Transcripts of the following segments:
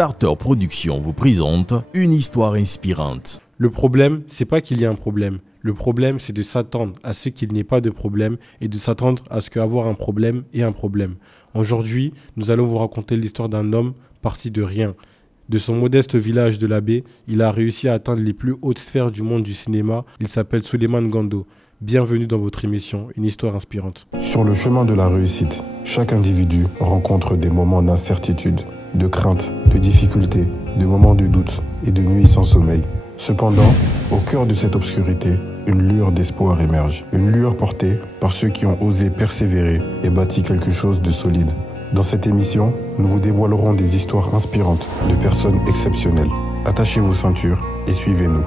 Starter Production vous présente une histoire inspirante. Le problème, c'est pas qu'il y ait un problème. Le problème, c'est de s'attendre à ce qu'il n'y ait pas de problème et de s'attendre à ce qu'avoir un problème est un problème. Aujourd'hui, nous allons vous raconter l'histoire d'un homme parti de rien. De son modeste village de l'Abbé, il a réussi à atteindre les plus hautes sphères du monde du cinéma. Il s'appelle Souleymane Gando. Bienvenue dans votre émission, une histoire inspirante. Sur le chemin de la réussite, chaque individu rencontre des moments d'incertitude, de crainte, de difficulté, de moments de doute et de nuits sans sommeil. Cependant, au cœur de cette obscurité, une lueur d'espoir émerge. Une lueur portée par ceux qui ont osé persévérer et bâti quelque chose de solide. Dans cette émission, nous vous dévoilerons des histoires inspirantes de personnes exceptionnelles. Attachez vos ceintures et suivez-nous.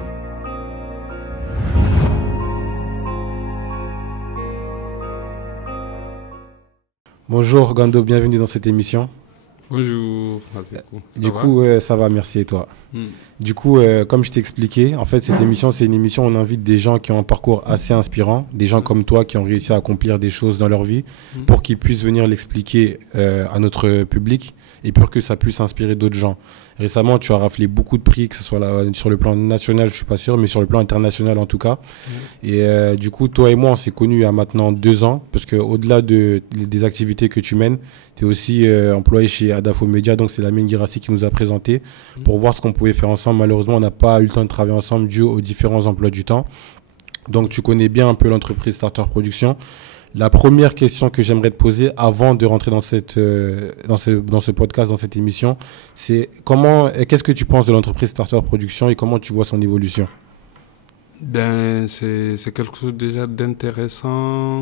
Bonjour Gando, bienvenue dans cette émission. Bonjour. Ça va, merci et toi. Du coup, comme je t'ai expliqué, en fait, cette émission, c'est une émission où on invite des gens qui ont un parcours assez inspirant, des gens comme toi qui ont réussi à accomplir des choses dans leur vie, pour qu'ils puissent venir l'expliquer à notre public et pour que ça puisse inspirer d'autres gens. Récemment, tu as raflé beaucoup de prix, que ce soit sur le plan national, je suis pas sûr, mais sur le plan international en tout cas. Et du coup, toi et moi, on s'est connus il y a maintenant 2 ans, parce qu'au-delà des activités que tu mènes, tu es aussi employé chez Adafo Media, donc c'est Lamine Guirassi qui nous a présenté pour voir ce qu'on pouvait faire ensemble. Malheureusement, on n'a pas eu le temps de travailler ensemble dû aux différents emplois du temps. Donc, tu connais bien un peu l'entreprise Starter Production. La première question que j'aimerais te poser avant de rentrer dans ce podcast, dans cette émission, c'est qu'est-ce que tu penses de l'entreprise Starter Production et comment tu vois son évolution? C'est quelque chose déjà d'intéressant,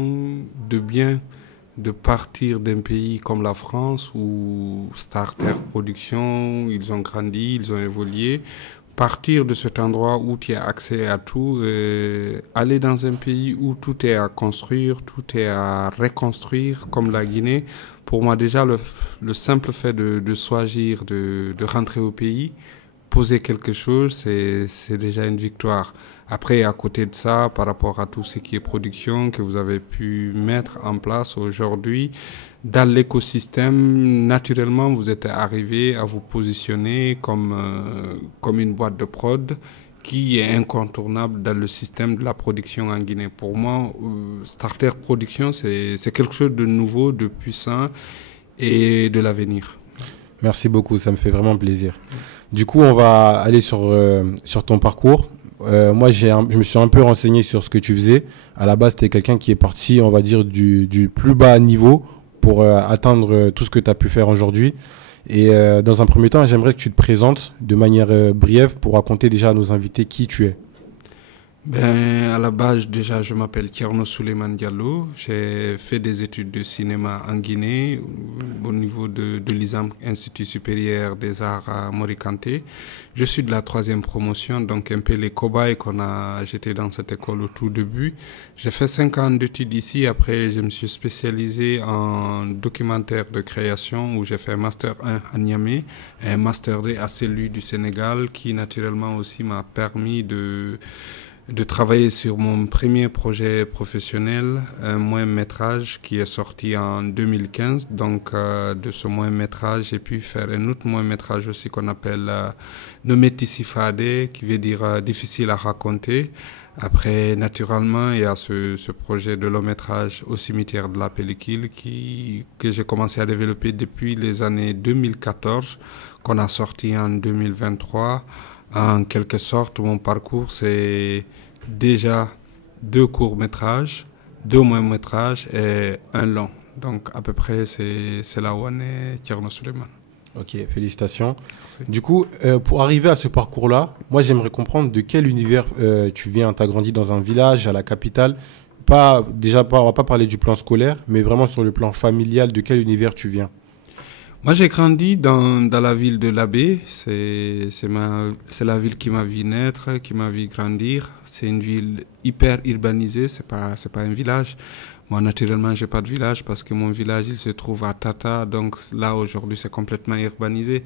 de bien, de partir d'un pays comme la France où Starter Production, ils ont grandi, ils ont évolué. Partir de cet endroit où tu as accès à tout, aller dans un pays où tout est à construire, tout est à reconstruire, comme la Guinée. Pour moi, déjà, le simple fait de choisir de rentrer au pays, poser quelque chose, c'est déjà une victoire. Après, à côté de ça, par rapport à tout ce qui est production que vous avez pu mettre en place aujourd'hui, dans l'écosystème, naturellement, vous êtes arrivé à vous positionner comme une boîte de prod qui est incontournable dans le système de la production en Guinée. Pour moi, Starter Production, c'est quelque chose de nouveau, de puissant et de l'avenir. Merci beaucoup, ça me fait vraiment plaisir. Du coup, on va aller sur ton parcours. Moi, je me suis un peu renseigné sur ce que tu faisais. À la base, tu es quelqu'un qui est parti, on va dire, du plus bas niveau pour atteindre tout ce que tu as pu faire aujourd'hui. Et dans un premier temps, j'aimerais que tu te présentes de manière brève pour raconter déjà à nos invités qui tu es. À la base, déjà, je m'appelle Thierno Souleymane Diallo. J'ai fait des études de cinéma en Guinée au niveau de l'ISAM, Institut supérieur des arts à Morikanté. Je suis de la 3e promotion, donc un peu les cobayes j'étais dans cette école au tout début. J'ai fait 5 ans d'études ici. Après, je me suis spécialisé en documentaire de création où j'ai fait un Master 1 à Niamey, un Master 2 à Saint-Louis du Sénégal qui naturellement aussi m'a permis de travailler sur mon premier projet professionnel, un moyen-métrage qui est sorti en 2015. Donc, de ce moyen-métrage, j'ai pu faire un autre moyen-métrage aussi qu'on appelle Nometi Sifade, qui veut dire difficile à raconter. Après, naturellement, il y a ce projet de long-métrage au cimetière de la Pellicule que j'ai commencé à développer depuis les années 2014, qu'on a sorti en 2023. En quelque sorte, mon parcours, c'est déjà 2 courts-métrages, 2 moyens-métrages et 1 long. Donc, à peu près, c'est là où on est, Thierno Souleymane. Ok, félicitations. Merci. Du coup, pour arriver à ce parcours-là, moi, j'aimerais comprendre de quel univers tu viens. Tu as grandi dans un village, à la capitale. On va pas parler du plan scolaire, mais vraiment sur le plan familial, de quel univers tu viens? Moi, j'ai grandi dans la ville de l'Abbé. C'est la ville qui m'a vu naître, qui m'a vu grandir. C'est une ville hyper urbanisée, c'est pas un village. Moi, naturellement, j'ai pas de village parce que mon village, il se trouve à Tata. Donc là, aujourd'hui, c'est complètement urbanisé.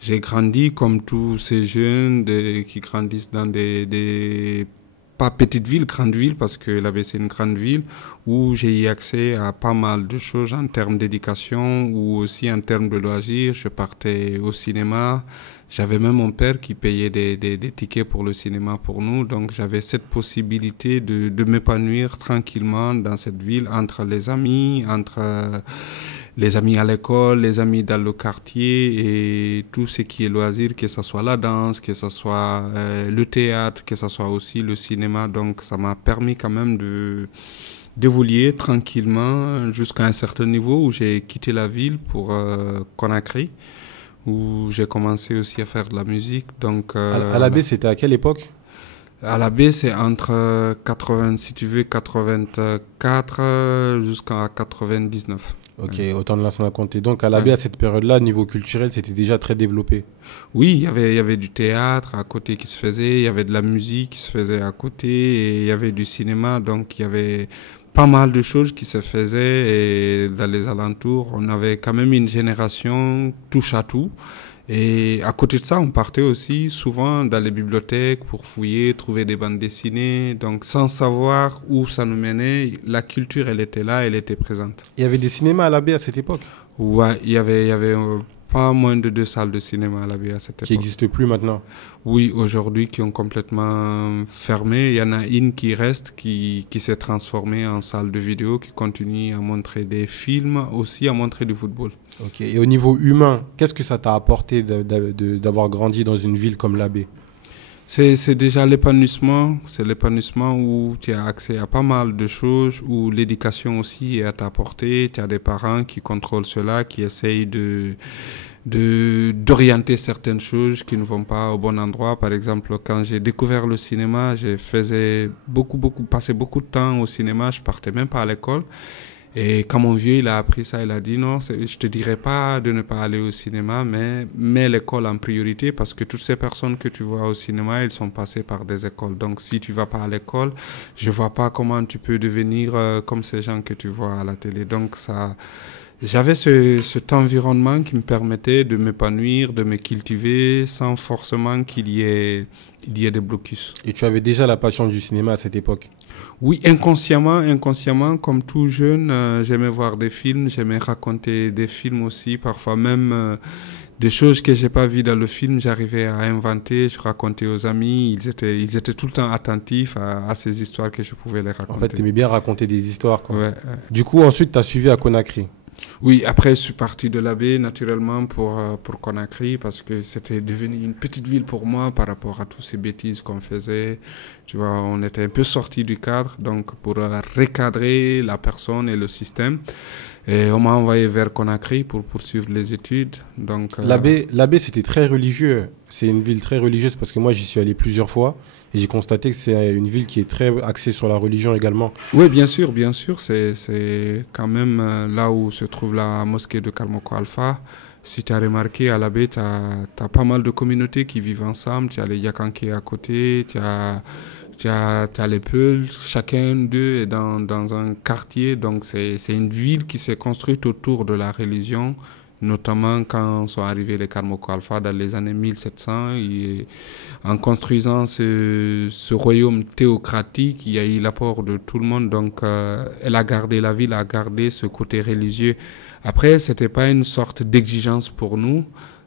J'ai grandi comme tous ces jeunes qui grandissent dans des pas petite ville, grande ville, parce que l'Abbé c'est une grande ville, où j'ai eu accès à pas mal de choses en termes d'éducation ou aussi en termes de loisirs. Je partais au cinéma. J'avais même mon père qui payait des tickets pour le cinéma pour nous. Donc j'avais cette possibilité de m'épanouir tranquillement dans cette ville, entre les amis, entre les amis à l'école, les amis dans le quartier et tout ce qui est loisir, que ce soit la danse, que ce soit le théâtre, que ce soit aussi le cinéma. Donc ça m'a permis quand même d'évoluer tranquillement jusqu'à un certain niveau où j'ai quitté la ville pour Conakry, où j'ai commencé aussi à faire de la musique. Donc, à l'Abbé, c'était à quelle époque? À l'Abbé, c'est entre 80, si tu veux, 84 jusqu'à 99. Ok, autant de l'ancien compter. Donc à l'Abbé, à cette période-là, niveau culturel, c'était déjà très développé. Oui, il y avait du théâtre à côté qui se faisait, il y avait de la musique qui se faisait à côté, et il y avait du cinéma, donc il y avait pas mal de choses qui se faisaient et dans les alentours. On avait quand même une génération touche à tout. Et à côté de ça, on partait aussi souvent dans les bibliothèques pour fouiller, trouver des bandes dessinées. Donc, sans savoir où ça nous menait, la culture, elle était là, elle était présente. Il y avait des cinémas à l'Abbé à cette époque? Ouais, il y avait pas moins de 2 salles de cinéma à l'Abbé à cette époque. Qui n'existent plus maintenant? Oui, aujourd'hui, qui ont complètement fermé. Il y en a une qui reste, qui s'est transformée en salle de vidéo, qui continue à montrer des films, aussi à montrer du football. Ok. Et au niveau humain, qu'est-ce que ça t'a apporté d'avoir grandi dans une ville comme l'Abbé? C'est déjà l'épanouissement. C'est l'épanouissement où tu as accès à pas mal de choses, où l'éducation aussi est à ta portée. Tu as des parents qui contrôlent cela, qui essayent d'orienter certaines choses qui ne vont pas au bon endroit. Par exemple, quand j'ai découvert le cinéma, j'ai passé beaucoup de temps au cinéma. Je partais même pas à l'école. Et quand mon vieux il a appris ça, il a dit non, je te dirais pas de ne pas aller au cinéma, mais mets l'école en priorité, parce que toutes ces personnes que tu vois au cinéma, ils sont passées par des écoles. Donc si tu vas pas à l'école, je vois pas comment tu peux devenir comme ces gens que tu vois à la télé. Donc ça, j'avais cet environnement qui me permettait de m'épanouir, de me cultiver sans forcément qu'il y ait des blocus. Et tu avais déjà la passion du cinéma à cette époque? Oui, inconsciemment, comme tout jeune, j'aimais voir des films, j'aimais raconter des films aussi, parfois même des choses que j'ai pas vues dans le film, j'arrivais à inventer, je racontais aux amis, ils étaient tout le temps attentifs à ces histoires que je pouvais les raconter. En fait, tu aimais bien raconter des histoires, quoi. Ouais. Du coup, ensuite, tu as suivi à Conakry? Oui, après, je suis parti de l'Abbé, naturellement, pour Conakry, parce que c'était devenu une petite ville pour moi par rapport à toutes ces bêtises qu'on faisait. Tu vois, on était un peu sorti du cadre, donc pour recadrer la personne et le système. Et on m'a envoyé vers Conakry pour poursuivre les études. Donc, l'Abbé, c'était très religieux. C'est une ville très religieuse, parce que moi, j'y suis allé plusieurs fois. Et j'ai constaté que c'est une ville qui est très axée sur la religion également. Oui, bien sûr. C'est quand même là où se trouve la mosquée de Karmoko Alpha. Si tu as remarqué, à l'Abbé, tu as pas mal de communautés qui vivent ensemble. Tu as les Yakanké à côté, tu as les Peuls. Chacun d'eux est dans un quartier. Donc, c'est une ville qui s'est construite autour de la religion, notamment quand sont arrivés les Karmoko Alpha dans les années 1700. Et en construisant ce royaume théocratique, il y a eu l'apport de tout le monde. Donc, la ville a gardé ce côté religieux. Après, ce n'était pas une sorte d'exigence pour nous.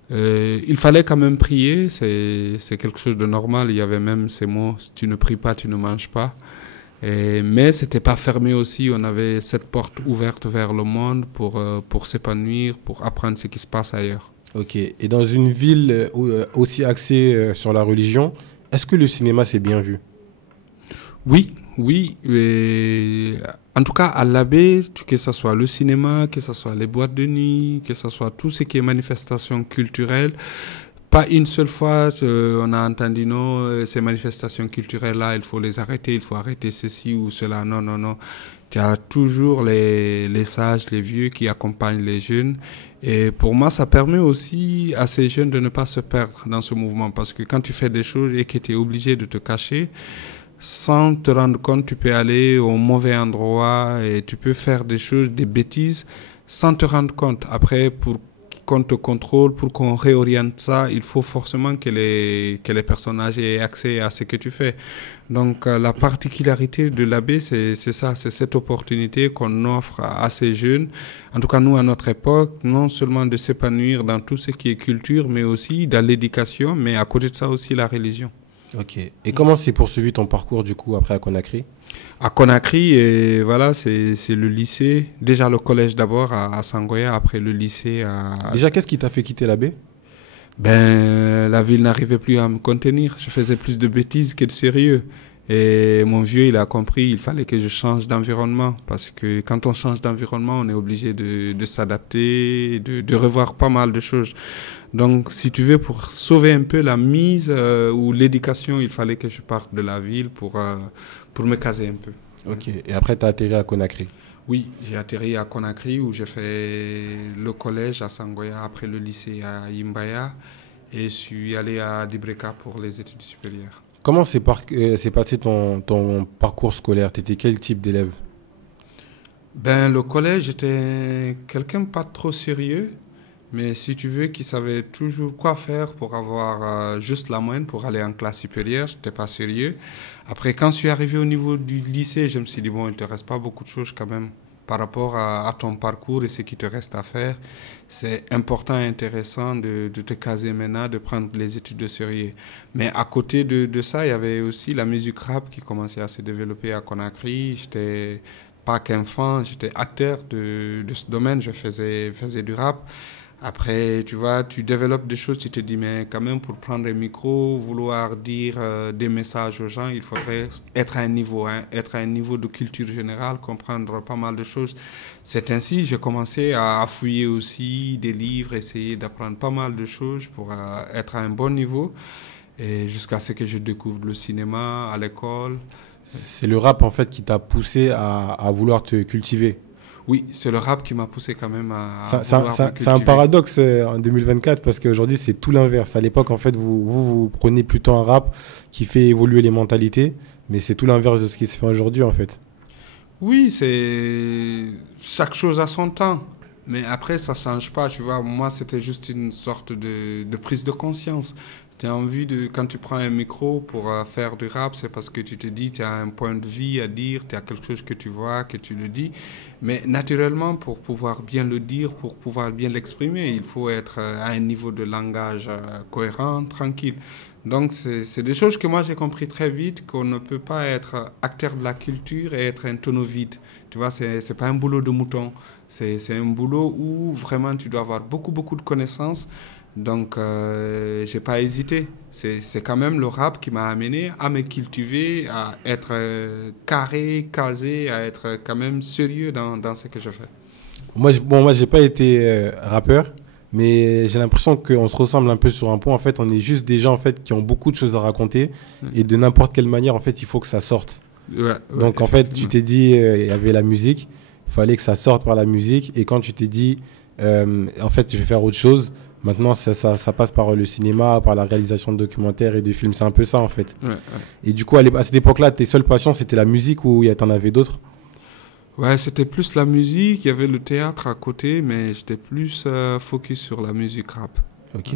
Il fallait quand même prier, c'est quelque chose de normal. Il y avait même ces mots, si tu ne pries pas, tu ne manges pas. Mais ce n'était pas fermé aussi, on avait cette porte ouverte vers le monde pour s'épanouir, pour apprendre ce qui se passe ailleurs. Ok, et dans une ville aussi axée sur la religion, est-ce que le cinéma s'est bien vu? Oui. En tout cas, à l'Abbé, que ce soit le cinéma, que ce soit les boîtes de nuit, que ce soit tout ce qui est manifestation culturelle, pas une seule fois on a entendu non, ces manifestations culturelles-là, il faut les arrêter, il faut arrêter ceci ou cela. Non. Tu as toujours les sages, les vieux qui accompagnent les jeunes. Et pour moi, ça permet aussi à ces jeunes de ne pas se perdre dans ce mouvement. Parce que quand tu fais des choses et que tu es obligé de te cacher, sans te rendre compte, tu peux aller au mauvais endroit et tu peux faire des choses, des bêtises, sans te rendre compte. Après, pour qu'on te contrôle, pour qu'on réoriente ça, il faut forcément que les personnes âgées aient accès à ce que tu fais. Donc la particularité de l'AB, c'est ça, c'est cette opportunité qu'on offre à ces jeunes, en tout cas nous à notre époque, non seulement de s'épanouir dans tout ce qui est culture, mais aussi dans l'éducation, mais à côté de ça aussi la religion. Ok. Et comment s'est poursuivi ton parcours du coup après à Conakry? À Conakry, et voilà, c'est le lycée, déjà le collège d'abord à Sangoya, après le lycée à... Déjà, qu'est-ce qui t'a fait quitter la baie? Ben, la ville n'arrivait plus à me contenir. Je faisais plus de bêtises que de sérieux. Et mon vieux, il a compris, il fallait que je change d'environnement. Parce que quand on change d'environnement, on est obligé de s'adapter, de revoir pas mal de choses. Donc, si tu veux, pour sauver un peu la mise ou l'éducation, il fallait que je parte de la ville pour me caser un peu. Ok. Et après, tu as atterri à Conakry? Oui, j'ai atterri à Conakry où j'ai fait le collège à Sangoya, après le lycée à Imbaya, et je suis allé à Dibreka pour les études supérieures. Comment s'est passé ton parcours scolaire? Tu étais quel type d'élève? Ben, le collège, j'étais quelqu'un pas trop sérieux, mais si tu veux, qui savait toujours quoi faire pour avoir juste la moyenne pour aller en classe supérieure. Je n'étais pas sérieux. Après, quand je suis arrivé au niveau du lycée, je me suis dit, bon, il ne te reste pas beaucoup de choses quand même par rapport à ton parcours et ce qui te reste à faire. C'est important et intéressant de te caser maintenant, de prendre les études de sérieux. Mais à côté de ça, il y avait aussi la musique rap qui commençait à se développer à Conakry. J'étais pas qu'un fan, j'étais acteur de ce domaine, je faisais du rap. Après, tu vois, tu développes des choses, tu te dis, mais quand même, pour prendre un micro, vouloir dire des messages aux gens, il faudrait être à un niveau, être à un niveau de culture générale, comprendre pas mal de choses. C'est ainsi, j'ai commencé à fouiller aussi des livres, essayer d'apprendre pas mal de choses pour être à un bon niveau, et jusqu'à ce que je découvre le cinéma à l'école. C'est le rap, en fait, qui t'a poussé à vouloir te cultiver? Oui, c'est le rap qui m'a poussé quand même à c'est un paradoxe en 2024 parce qu'aujourd'hui, c'est tout l'inverse. À l'époque, en fait, vous prenez plutôt un rap qui fait évoluer les mentalités, mais c'est tout l'inverse de ce qui se fait aujourd'hui, en fait. Oui, c'est chaque chose à son temps. Mais après, ça ne change pas, tu vois. Moi, c'était juste une sorte de prise de conscience. Tu as envie quand tu prends un micro pour faire du rap, c'est parce que tu te dis, tu as un point de vue à dire, tu as quelque chose que tu vois, que tu le dis. Mais naturellement, pour pouvoir bien le dire, pour pouvoir bien l'exprimer, il faut être à un niveau de langage cohérent, tranquille. Donc, c'est des choses que moi, j'ai compris très vite, qu'on ne peut pas être acteur de la culture et être un tonneau vide. Tu vois, c'est pas un boulot de mouton. C'est un boulot où vraiment tu dois avoir beaucoup, beaucoup de connaissances. Donc, j'ai pas hésité. C'est quand même le rap qui m'a amené à me cultiver, à être carré, casé, à être quand même sérieux dans ce que je fais. Moi, j'ai pas été rappeur, mais j'ai l'impression qu'on se ressemble un peu sur un point. En fait, on est juste des gens en fait, qui ont beaucoup de choses à raconter et de n'importe quelle manière, en fait, il faut que ça sorte. Ouais, donc, en fait, tu t'es dit, il y avait la musique, il fallait que ça sorte par la musique. Et quand tu t'es dit, en fait, je vais faire autre chose, maintenant, ça passe par le cinéma, par la réalisation de documentaires et de films. C'est un peu ça, en fait. Ouais. Et du coup, à cette époque-là, tes seules passions, c'était la musique ou t'en avais d'autres? Ouais, c'était plus la musique. Il y avait le théâtre à côté, mais j'étais plus focus sur la musique rap. Ok.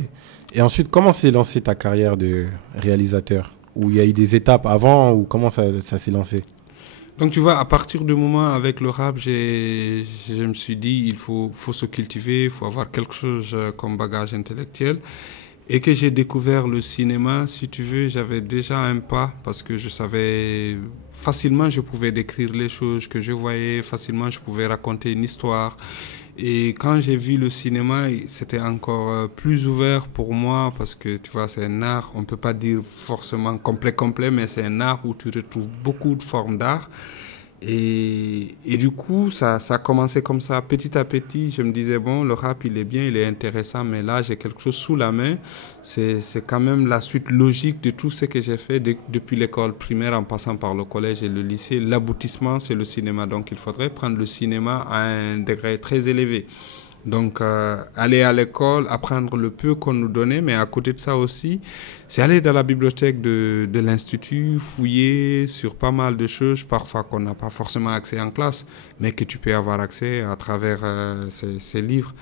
Et ensuite, comment s'est lancée ta carrière de réalisateur? Ou il y a eu des étapes avant ou comment ça s'est lancé? Donc, tu vois, à partir du moment avec le rap, je me suis dit, il faut se cultiver, il faut avoir quelque chose comme bagage intellectuel. Et que j'ai découvert le cinéma, si tu veux, j'avais déjà un pas parce que je savais facilement, je pouvais décrire les choses que je voyais, facilement, je pouvais raconter une histoire. Et quand j'ai vu le cinéma, c'était encore plus ouvert pour moi parce que, tu vois, c'est un art, on ne peut pas dire forcément complet, mais c'est un art où tu retrouves beaucoup de formes d'art. Et du coup, ça a commencé comme ça. Petit à petit, je me disais, bon, le rap, il est bien, il est intéressant, mais là, j'ai quelque chose sous la main. C'est quand même la suite logique de tout ce que j'ai fait depuis l'école primaire en passant par le collège et le lycée. L'aboutissement, c'est le cinéma. Donc, il faudrait prendre le cinéma à un degré très élevé. Donc, aller à l'école, apprendre le peu qu'on nous donnait, mais à côté de ça aussi, c'est aller dans la bibliothèque de l'Institut, fouiller sur pas mal de choses, parfois qu'on n'a pas forcément accès en classe, mais que tu peux avoir accès à travers ces livres.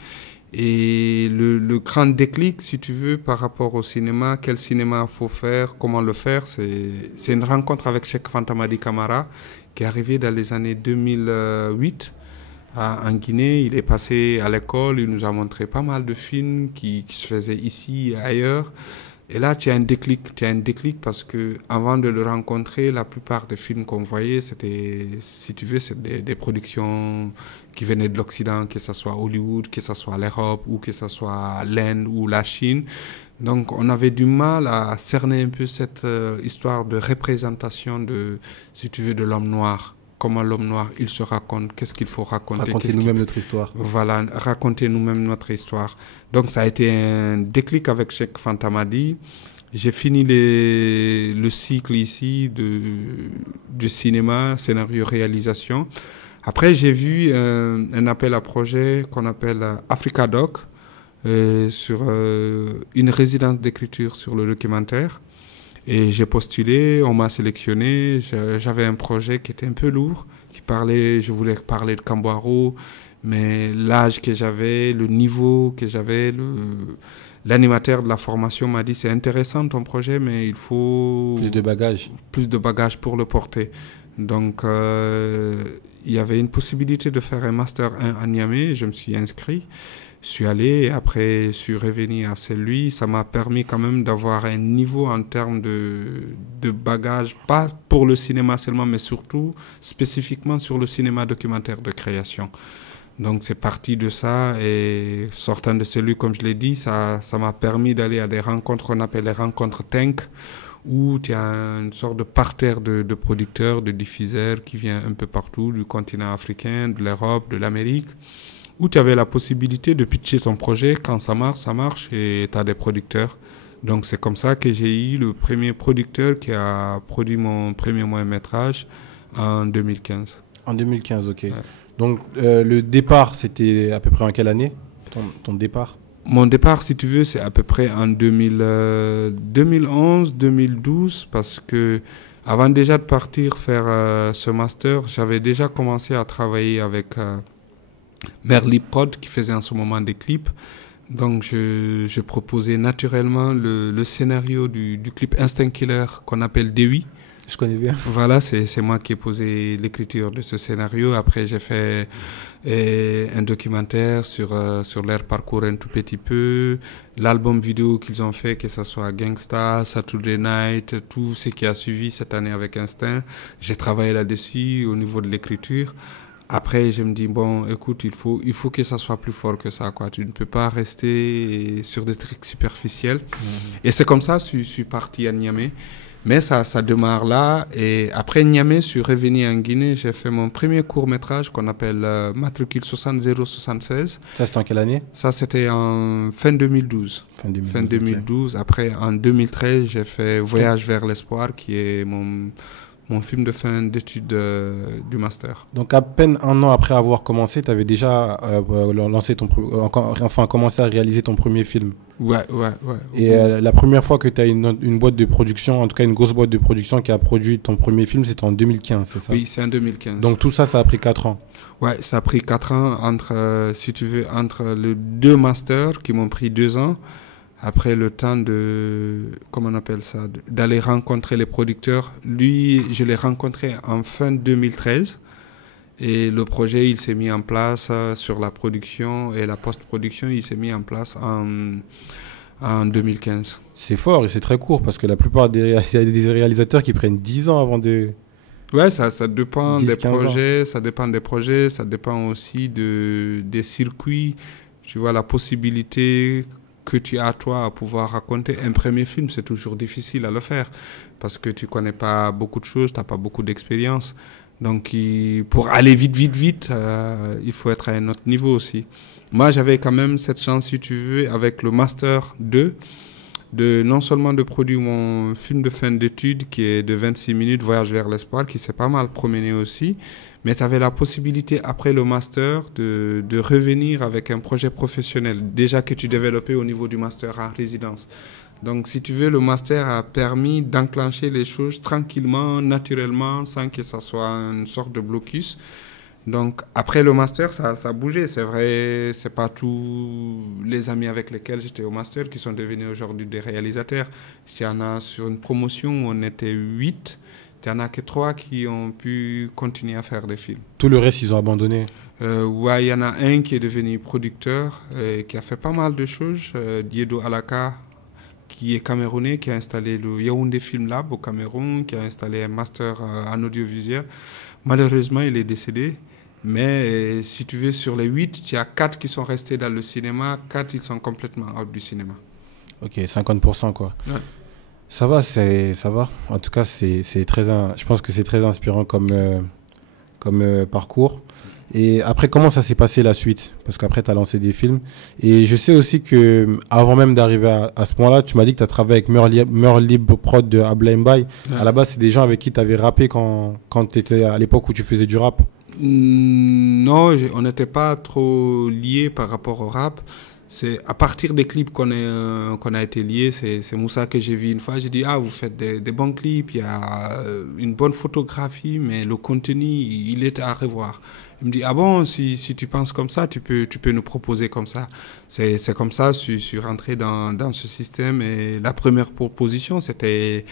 Et le grand déclic, si tu veux, par rapport au cinéma, quel cinéma faut faire, comment le faire, c'est une rencontre avec Cheikh Fanta Madi Camara qui est arrivé dans les années 2008 en Guinée. Il est passé à l'école, il nous a montré pas mal de films qui se faisaient ici et ailleurs. Et là, tu as un déclic parce que avant de le rencontrer, la plupart des films qu'on voyait, c'était, si tu veux, c'est des productions qui venaient de l'Occident, que ce soit Hollywood, que ce soit l'Europe ou que ce soit l'Inde ou la Chine. Donc, on avait du mal à cerner un peu cette histoire de représentation de, si tu veux, de l'homme noir. Comment l'homme noir, il se raconte, qu'est-ce qu'il faut raconter. Raconter nous-mêmes notre histoire. Voilà, raconter nous-mêmes notre histoire. Donc ça a été un déclic avec Cheikh Fanta Madi. J'ai fini le cycle ici de cinéma, scénario, réalisation. Après, j'ai vu un appel à projet qu'on appelle Africa Doc, sur une résidence d'écriture sur le documentaire. Et j'ai postulé, on m'a sélectionné. J'avais un projet qui était un peu lourd, je voulais parler de Camboiro, mais l'âge que j'avais, le niveau que j'avais, l'animateur de la formation m'a dit c'est intéressant ton projet, mais il faut plus de bagages. Plus de bagages pour le porter. Donc il y avait une possibilité de faire un master 1 à Niamey, je me suis inscrit. Je suis allé et après je suis revenu à celui. Ça m'a permis quand même d'avoir un niveau en termes de bagages, pas pour le cinéma seulement, mais surtout spécifiquement sur le cinéma documentaire de création. Donc c'est parti de ça et sortant de celui, comme je l'ai dit, ça m'a permis d'aller à des rencontres qu'on appelle les rencontres TENK, où tu as une sorte de parterre de producteurs, de diffuseurs qui vient un peu partout, du continent africain, de l'Europe, de l'Amérique, où tu avais la possibilité de pitcher ton projet. Quand ça marche et tu as des producteurs. Donc c'est comme ça que j'ai eu le premier producteur qui a produit mon premier moyen-métrage en 2015. En 2015, ok. Ouais. Donc le départ, c'était à peu près en quelle année, ton départ? Mon départ, si tu veux, c'est à peu près en 2011, 2012, parce que avant déjà de partir faire ce master, j'avais déjà commencé à travailler avec Merly Prod qui faisait en ce moment des clips. Donc je proposais naturellement le scénario du clip Instinct Killer qu'on appelle Dewi. Je connais bien. Voilà, c'est moi qui ai posé l'écriture de ce scénario. Après, j'ai fait un documentaire sur leur parcours un tout petit peu. L'album vidéo qu'ils ont fait, que ce soit Gangsta, Saturday Night, tout ce qui a suivi cette année avec Instinct. J'ai travaillé là-dessus au niveau de l'écriture. Après, je me dis, bon, écoute, il faut que ça soit plus fort que ça, quoi. Tu ne peux pas rester sur des trucs superficiels. Et c'est comme ça que je suis parti à Niamey. Mais ça démarre là. Et après Niamey, je suis revenu en Guinée. J'ai fait mon premier court-métrage qu'on appelle Matricule 60076. Ça, c'était en quelle année? Ça, c'était en fin 2012. Fin 2012. Okay. Après, en 2013, j'ai fait Voyage vers l'espoir, qui est mon film de fin d'études du master. Donc à peine un an après avoir commencé, tu avais déjà commencé à réaliser ton premier film. Ouais. Et la première fois que tu as une boîte de production, en tout cas une grosse boîte de production qui a produit ton premier film, c'était en 2015, c'est ça? Oui, c'est en 2015. Donc tout ça, ça a pris 4 ans. Ouais, ça a pris 4 ans entre, si tu veux, entre les 2 masters qui m'ont pris 2 ans. Après le temps comment on appelle ça, d'aller rencontrer les producteurs. Lui, je l'ai rencontré en fin 2013 et le projet, il s'est mis en place sur la production et la post-production, il s'est mis en place en 2015. C'est fort et c'est très court parce que la plupart des réalisateurs qui prennent 10 ans avant de... Ouais, ça dépend des projets, ça dépend aussi des circuits. Tu vois, la possibilité que tu as, toi, à pouvoir raconter un premier film, c'est toujours difficile à le faire parce que tu connais pas beaucoup de choses, tu n'as pas beaucoup d'expérience. Donc, pour aller vite, il faut être à un autre niveau aussi. Moi, j'avais quand même cette chance, si tu veux, avec le Master 2, non seulement de produire mon film de fin d'études qui est de 26 minutes, Voyage vers l'espoir, qui s'est pas mal promené aussi. Mais tu avais la possibilité, après le master, de revenir avec un projet professionnel, déjà que tu développais au niveau du master en résidence. Donc, si tu veux, le master a permis d'enclencher les choses tranquillement, naturellement, sans que ça soit une sorte de blocus. Donc, après le master, ça a bougé. C'est vrai, c'est pas tous les amis avec lesquels j'étais au master qui sont devenus aujourd'hui des réalisateurs. Il y en a sur une promotion où on était 8. Il n'y en a que 3 qui ont pu continuer à faire des films. Tout le reste, ils ont abandonné. Ouais, il y en a un qui est devenu producteur, qui a fait pas mal de choses. Diedo Alaka, qui est camerounais, qui a installé le Yaoundé Film Lab au Cameroun, qui a installé un master en audiovisuel. Malheureusement, il est décédé. Mais si tu veux, sur les 8, il y a 4 qui sont restés dans le cinéma, 4 ils sont complètement out du cinéma. Ok, 50% quoi. Ouais. Ça va. En tout cas, je pense que c'est très inspirant comme parcours. Et après, comment ça s'est passé la suite? Parce qu'après, tu as lancé des films. Et je sais aussi que avant même d'arriver à ce point-là, tu m'as dit que tu as travaillé avec Meur Libre Prod de Abla Mbaye. Ouais. À la base, c'est des gens avec qui tu avais rappé quand tu étais à l'époque où tu faisais du rap. Non, on n'était pas trop liés par rapport au rap. C'est à partir des clips qu'on a été liés. C'est Moussa que j'ai vu une fois. J'ai dit, vous faites des bons clips, il y a une bonne photographie, mais le contenu, il est à revoir. Il me dit, bon, si tu penses comme ça, tu peux nous proposer comme ça. C'est comme ça, je suis rentré dans ce système. Et la première proposition, c'était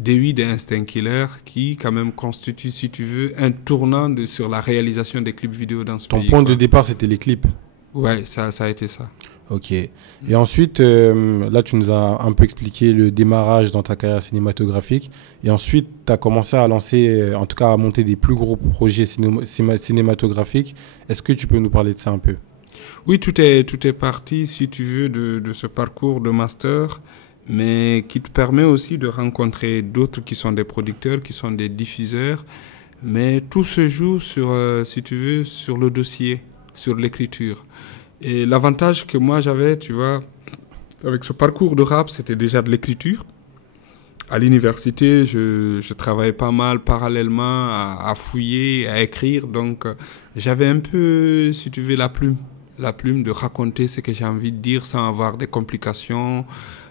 D8 de Instinct Killer, qui quand même constitue, si tu veux, un tournant sur la réalisation des clips vidéo dans ce pays. Ton point de départ, c'était les clips? Ouais, ça a été ça. Ok. Et ensuite, là, tu nous as un peu expliqué le démarrage dans ta carrière cinématographique. Et ensuite, tu as commencé à lancer, en tout cas à monter des plus gros projets cinématographiques. Est-ce que tu peux nous parler de ça un peu? Oui, tout est parti, si tu veux, de ce parcours de master, mais qui te permet aussi de rencontrer d'autres qui sont des producteurs, qui sont des diffuseurs. Mais tout se joue sur, si tu veux, sur le dossier, sur l'écriture. Et l'avantage que moi j'avais, tu vois, avec ce parcours de rap, c'était déjà de l'écriture. À l'université, je travaillais pas mal parallèlement à fouiller, à écrire. Donc, j'avais un peu, si tu veux, la plume de raconter ce que j'ai envie de dire sans avoir des complications,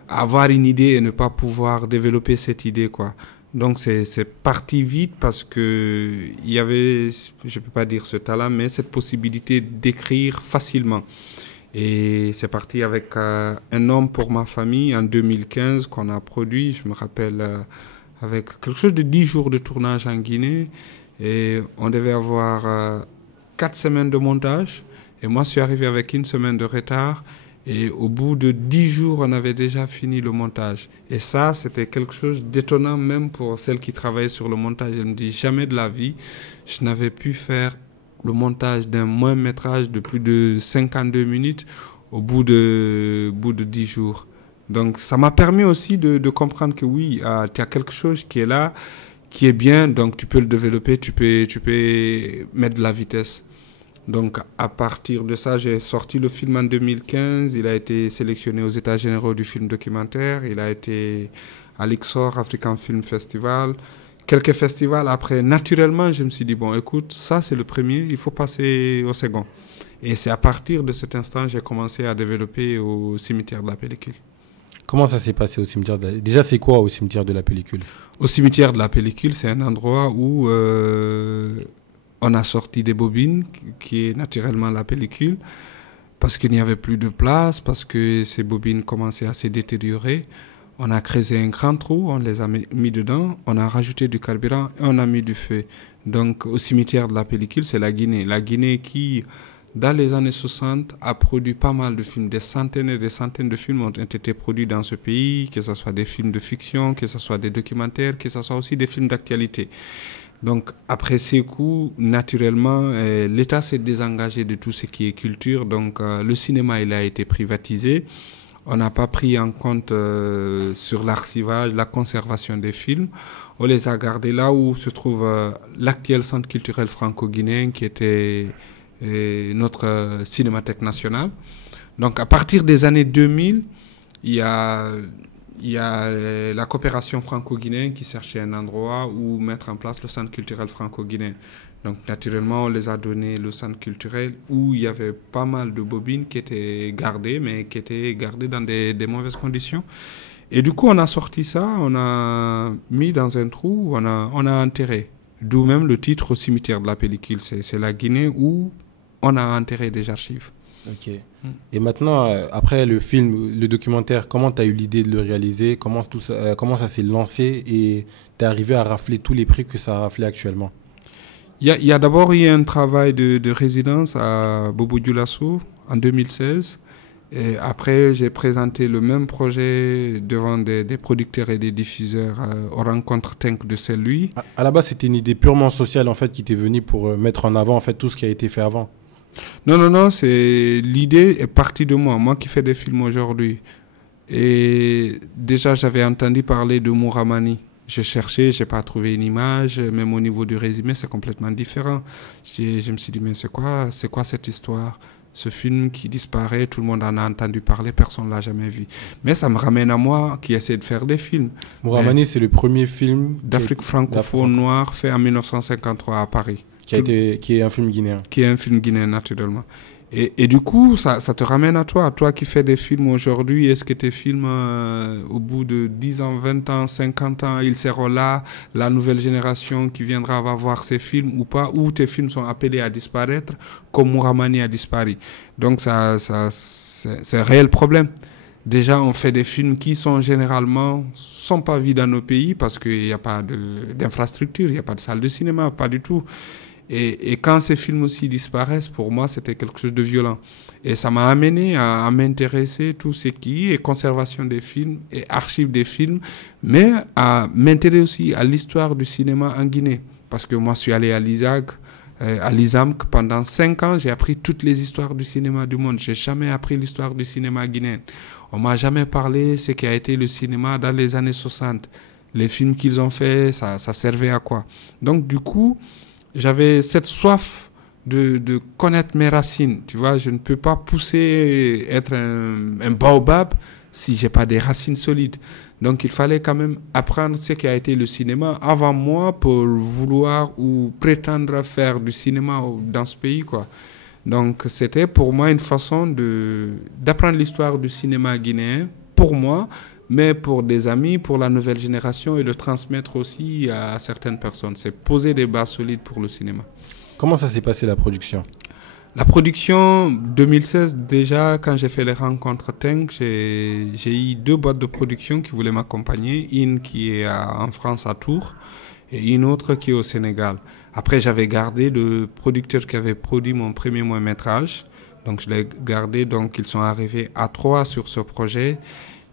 avoir une idée et ne pas pouvoir développer cette idée, quoi. Donc, c'est parti vite parce qu'il y avait, je ne peux pas dire ce talent, mais cette possibilité d'écrire facilement. Et c'est parti avec Un homme pour ma famille en 2015 qu'on a produit, je me rappelle, avec quelque chose de 10 jours de tournage en Guinée. Et on devait avoir 4 semaines de montage. Et moi, je suis arrivé avec 1 semaine de retard. Et au bout de 10 jours, on avait déjà fini le montage. Et ça, c'était quelque chose d'étonnant même pour celle qui travaillait sur le montage. Elle me dit, jamais de la vie, je n'avais pu faire le montage d'un moyen-métrage de plus de 52 minutes au bout de 10 jours. Donc, ça m'a permis aussi de comprendre que oui, tu as quelque chose qui est là, qui est bien, donc tu peux le développer, tu peux mettre de la vitesse. Donc, à partir de ça, j'ai sorti le film en 2015. Il a été sélectionné aux États généraux du film documentaire. Il a été à l'Ixor African Film Festival. Quelques festivals après, naturellement, je me suis dit, bon, écoute, ça, c'est le premier, il faut passer au second. Et c'est à partir de cet instant que j'ai commencé à développer au cimetière de la pellicule. Comment ça s'est passé au cimetière Déjà, c'est quoi au cimetière de la pellicule? Au cimetière de la pellicule, c'est un endroit où on a sorti des bobines, qui est naturellement la pellicule, parce qu'il n'y avait plus de place, parce que ces bobines commençaient à se détériorer. On a creusé un grand trou, on les a mis dedans, on a rajouté du carburant et on a mis du feu. Donc au cimetière de la pellicule, c'est la Guinée. La Guinée qui, dans les années 60, a produit pas mal de films. Des centaines et des centaines de films ont été produits dans ce pays, que ce soit des films de fiction, que ce soit des documentaires, que ce soit aussi des films d'actualité. Donc, après ces coups, naturellement, l'État s'est désengagé de tout ce qui est culture. Donc, le cinéma, il a été privatisé. On n'a pas pris en compte sur l'archivage, la conservation des films. On les a gardés là où se trouve l'actuel centre culturel franco-guinéen, qui était notre cinémathèque nationale. Donc, à partir des années 2000, il y a la coopération franco-guinéenne qui cherchait un endroit où mettre en place le centre culturel franco-guinéen. Donc, naturellement, on les a donné le centre culturel où il y avait pas mal de bobines qui étaient gardées, mais qui étaient gardées dans des mauvaises conditions. Et du coup, on a sorti ça, on a mis dans un trou, on a enterré. D'où même le titre Au cimetière de la pellicule. C'est la Guinée où on a enterré des archives. Ok. Et maintenant, après le film, le documentaire, comment tu as eu l'idée de le réaliser? Comment ça s'est lancé et tu es arrivé à rafler tous les prix que ça a raflé actuellement? Il y a d'abord eu un travail de résidence à Bobo Dioulasso en 2016. Et après, j'ai présenté le même projet devant des producteurs et des diffuseurs aux rencontres Tank de Saint-Louis. À la base, c'était une idée purement sociale en fait qui t'est venue pour mettre en avant en fait tout ce qui a été fait avant. Non, l'idée est partie de moi qui fais des films aujourd'hui. Et déjà, j'avais entendu parler de Mouramani. J'ai cherché, je n'ai pas trouvé une image, même au niveau du résumé, c'est complètement différent. Je me suis dit, mais c'est quoi cette histoire? Ce film qui disparaît, tout le monde en a entendu parler, personne ne l'a jamais vu. Mais ça me ramène à moi qui essaie de faire des films. Mouramani, c'est le premier film d'Afrique francophone noire fait en 1953 à Paris. Qui est un film guinéen. Qui est un film guinéen, naturellement. Et du coup, ça te ramène à toi qui fais des films aujourd'hui. Est-ce que tes films, au bout de 10 ans, 20 ans, 50 ans, ils seront là, la nouvelle génération qui viendra va voir ces films ou pas, ou tes films sont appelés à disparaître, comme Mouramani a disparu. Donc, c'est un réel problème. Déjà, on fait des films qui sont sont pas vus dans nos pays parce qu'il n'y a pas d'infrastructure, il n'y a pas de salle de cinéma, pas du tout. Et quand ces films aussi disparaissent, pour moi, c'était quelque chose de violent. Et ça m'a amené à m'intéresser tout ce qui est conservation des films et archives des films, mais à m'intéresser aussi à l'histoire du cinéma en Guinée. Parce que moi, je suis allé à l'ISAMC pendant 5 ans, j'ai appris toutes les histoires du cinéma du monde. Je n'ai jamais appris l'histoire du cinéma guinéen. On ne m'a jamais parlé de ce qui a été le cinéma dans les années 60. Les films qu'ils ont faits, ça servait à quoi? Donc, du coup, j'avais cette soif de connaître mes racines. Tu vois, je ne peux pas être un baobab si je n'ai pas des racines solides. Donc, il fallait quand même apprendre ce qui a été le cinéma avant moi pour vouloir ou prétendre faire du cinéma dans ce pays, quoi. Donc, c'était pour moi une façon d'apprendre l'histoire du cinéma guinéen, pour moi, mais pour des amis, pour la nouvelle génération et le transmettre aussi à certaines personnes. C'est poser des bases solides pour le cinéma. Comment ça s'est passé la production? La production, 2016, déjà, quand j'ai fait les rencontres Tank, j'ai eu 2 boîtes de production qui voulaient m'accompagner. Une qui est en France, à Tours, et une autre qui est au Sénégal. Après, j'avais gardé le producteur qui avait produit mon premier moyen-métrage. Donc, je l'ai gardé. Donc, ils sont arrivés à 3 sur ce projet.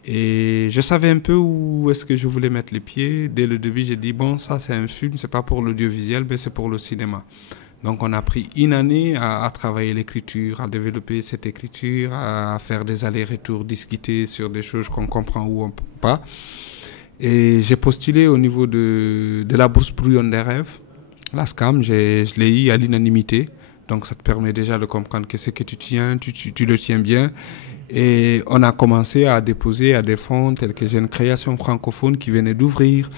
Et je savais un peu où est-ce que je voulais mettre les pieds. Dès le début, j'ai dit, bon, ça c'est un film, c'est pas pour l'audiovisuel, mais c'est pour le cinéma. Donc on a pris une année à travailler l'écriture, à développer cette écriture, à faire des allers-retours, discuter sur des choses qu'on comprend ou pas. Et j'ai postulé au niveau de la bourse Brouillon des rêves, la SCAM, je l'ai eu à l'unanimité. Donc ça te permet déjà de comprendre que ce que tu tiens, tu le tiens bien. Et on a commencé à déposer à des fonds tels que Jeunes Créations Francophones qui venaient d'ouvrir.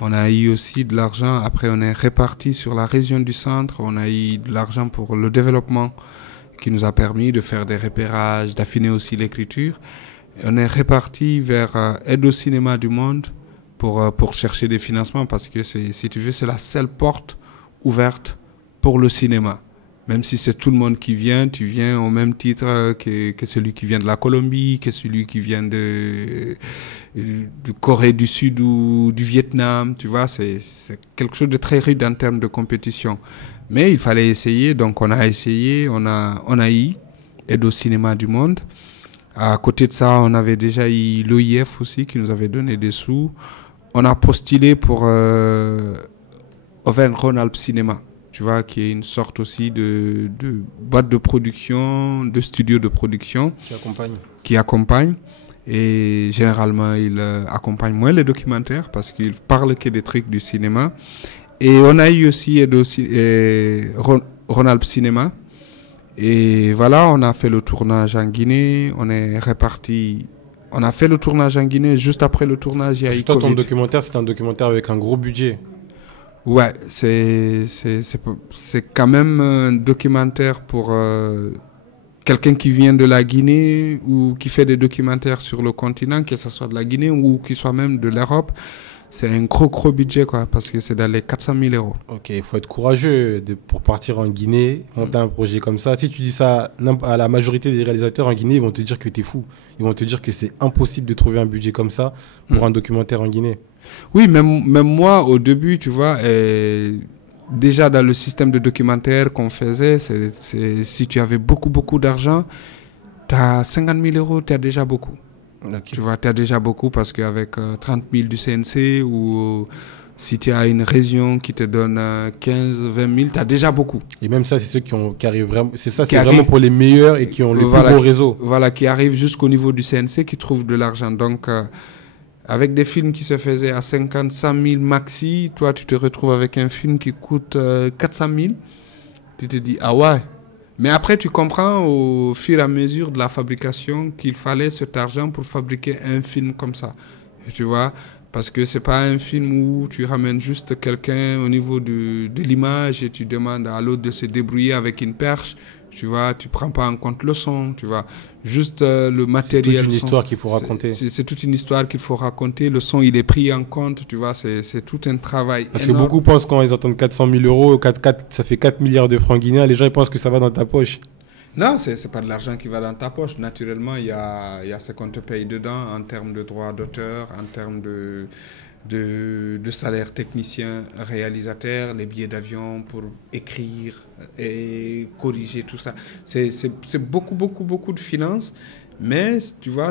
On a eu aussi de l'argent. Après, on est réparti sur la région du centre. On a eu de l'argent pour le développement qui nous a permis de faire des repérages, d'affiner aussi l'écriture. On est réparti vers Aide au cinéma du monde pour chercher des financements parce que, si tu veux, c'est la seule porte ouverte pour le cinéma. Même si c'est tout le monde qui vient, tu viens au même titre que celui qui vient de la Colombie, que celui qui vient de Corée du Sud ou du Vietnam. Tu vois, c'est quelque chose de très rude en termes de compétition. Mais il fallait essayer, donc on a essayé, on a eu Aide au cinéma du monde. À côté de ça, on avait déjà eu l'OIF aussi qui nous avait donné des sous. On a postulé pour Auvergne-Rhône-Alpes Cinéma. Tu vois, qui est une sorte aussi de boîte de production, de studio de production. Qui accompagne. Et généralement, il accompagne moins les documentaires parce qu'il parle que des trucs du cinéma. Et on a eu aussi Rhône-Alpes Cinéma. Et voilà, on a fait le tournage en Guinée. On est réparti. On a fait le tournage en Guinée. Juste après le tournage, il y a eu Covid. Ton documentaire, c'est un documentaire avec un gros budget. Ouais, c'est quand même un documentaire pour quelqu'un qui vient de la Guinée ou qui fait des documentaires sur le continent, que ce soit de la Guinée ou qui soit même de l'Europe. c'est un gros budget, quoi, parce que c'est dans les 400 000 euros. Ok, il faut être courageux pour partir en Guinée, monter un projet comme ça. Si tu dis ça à la majorité des réalisateurs en Guinée, ils vont te dire que tu es fou. Ils vont te dire que c'est impossible de trouver un budget comme ça pour un documentaire en Guinée. Oui, même moi, au début, tu vois, déjà dans le système de documentaire qu'on faisait, si tu avais beaucoup d'argent, tu as 50 000 euros, tu as déjà beaucoup. Okay. Tu vois, tu as déjà beaucoup parce qu'avec 30 000 du CNC ou si tu as une région qui te donne 15, 20 000, tu as déjà beaucoup. Et même ça, c'est ceux qui arrivent vraiment. C'est ça, c'est vraiment pour les meilleurs et qui ont le plus gros réseau. Voilà, qui arrivent jusqu'au niveau du CNC, qui trouvent de l'argent. Donc, avec des films qui se faisaient à 50, 100 000 maxi, toi, tu te retrouves avec un film qui coûte 400 000. Tu te dis, ah ouais. Mais après, tu comprends au fur et à mesure de la fabrication qu'il fallait cet argent pour fabriquer un film comme ça. Tu vois, parce que c'est pas un film où tu ramènes juste quelqu'un au niveau de l'image et tu demandes à l'autre de se débrouiller avec une perche. Tu vois, tu prends pas en compte le son, tu vois. Juste le matériel. C'est toute une histoire qu'il faut raconter. C'est toute une histoire qu'il faut raconter. Le son, il est pris en compte, tu vois. C'est tout un travail. Parce que beaucoup pensent quand ils entendent 400 000 euros, ça fait 4 milliards de francs guinéens, les gens ils pensent que ça va dans ta poche. Non, c'est pas de l'argent qui va dans ta poche. Naturellement, il y a ce qu'on te paye dedans en termes de droits d'auteur, en termes de salaire technicien, réalisateur, les billets d'avion pour écrire et corriger tout ça. C'est beaucoup de finances, mais tu vois,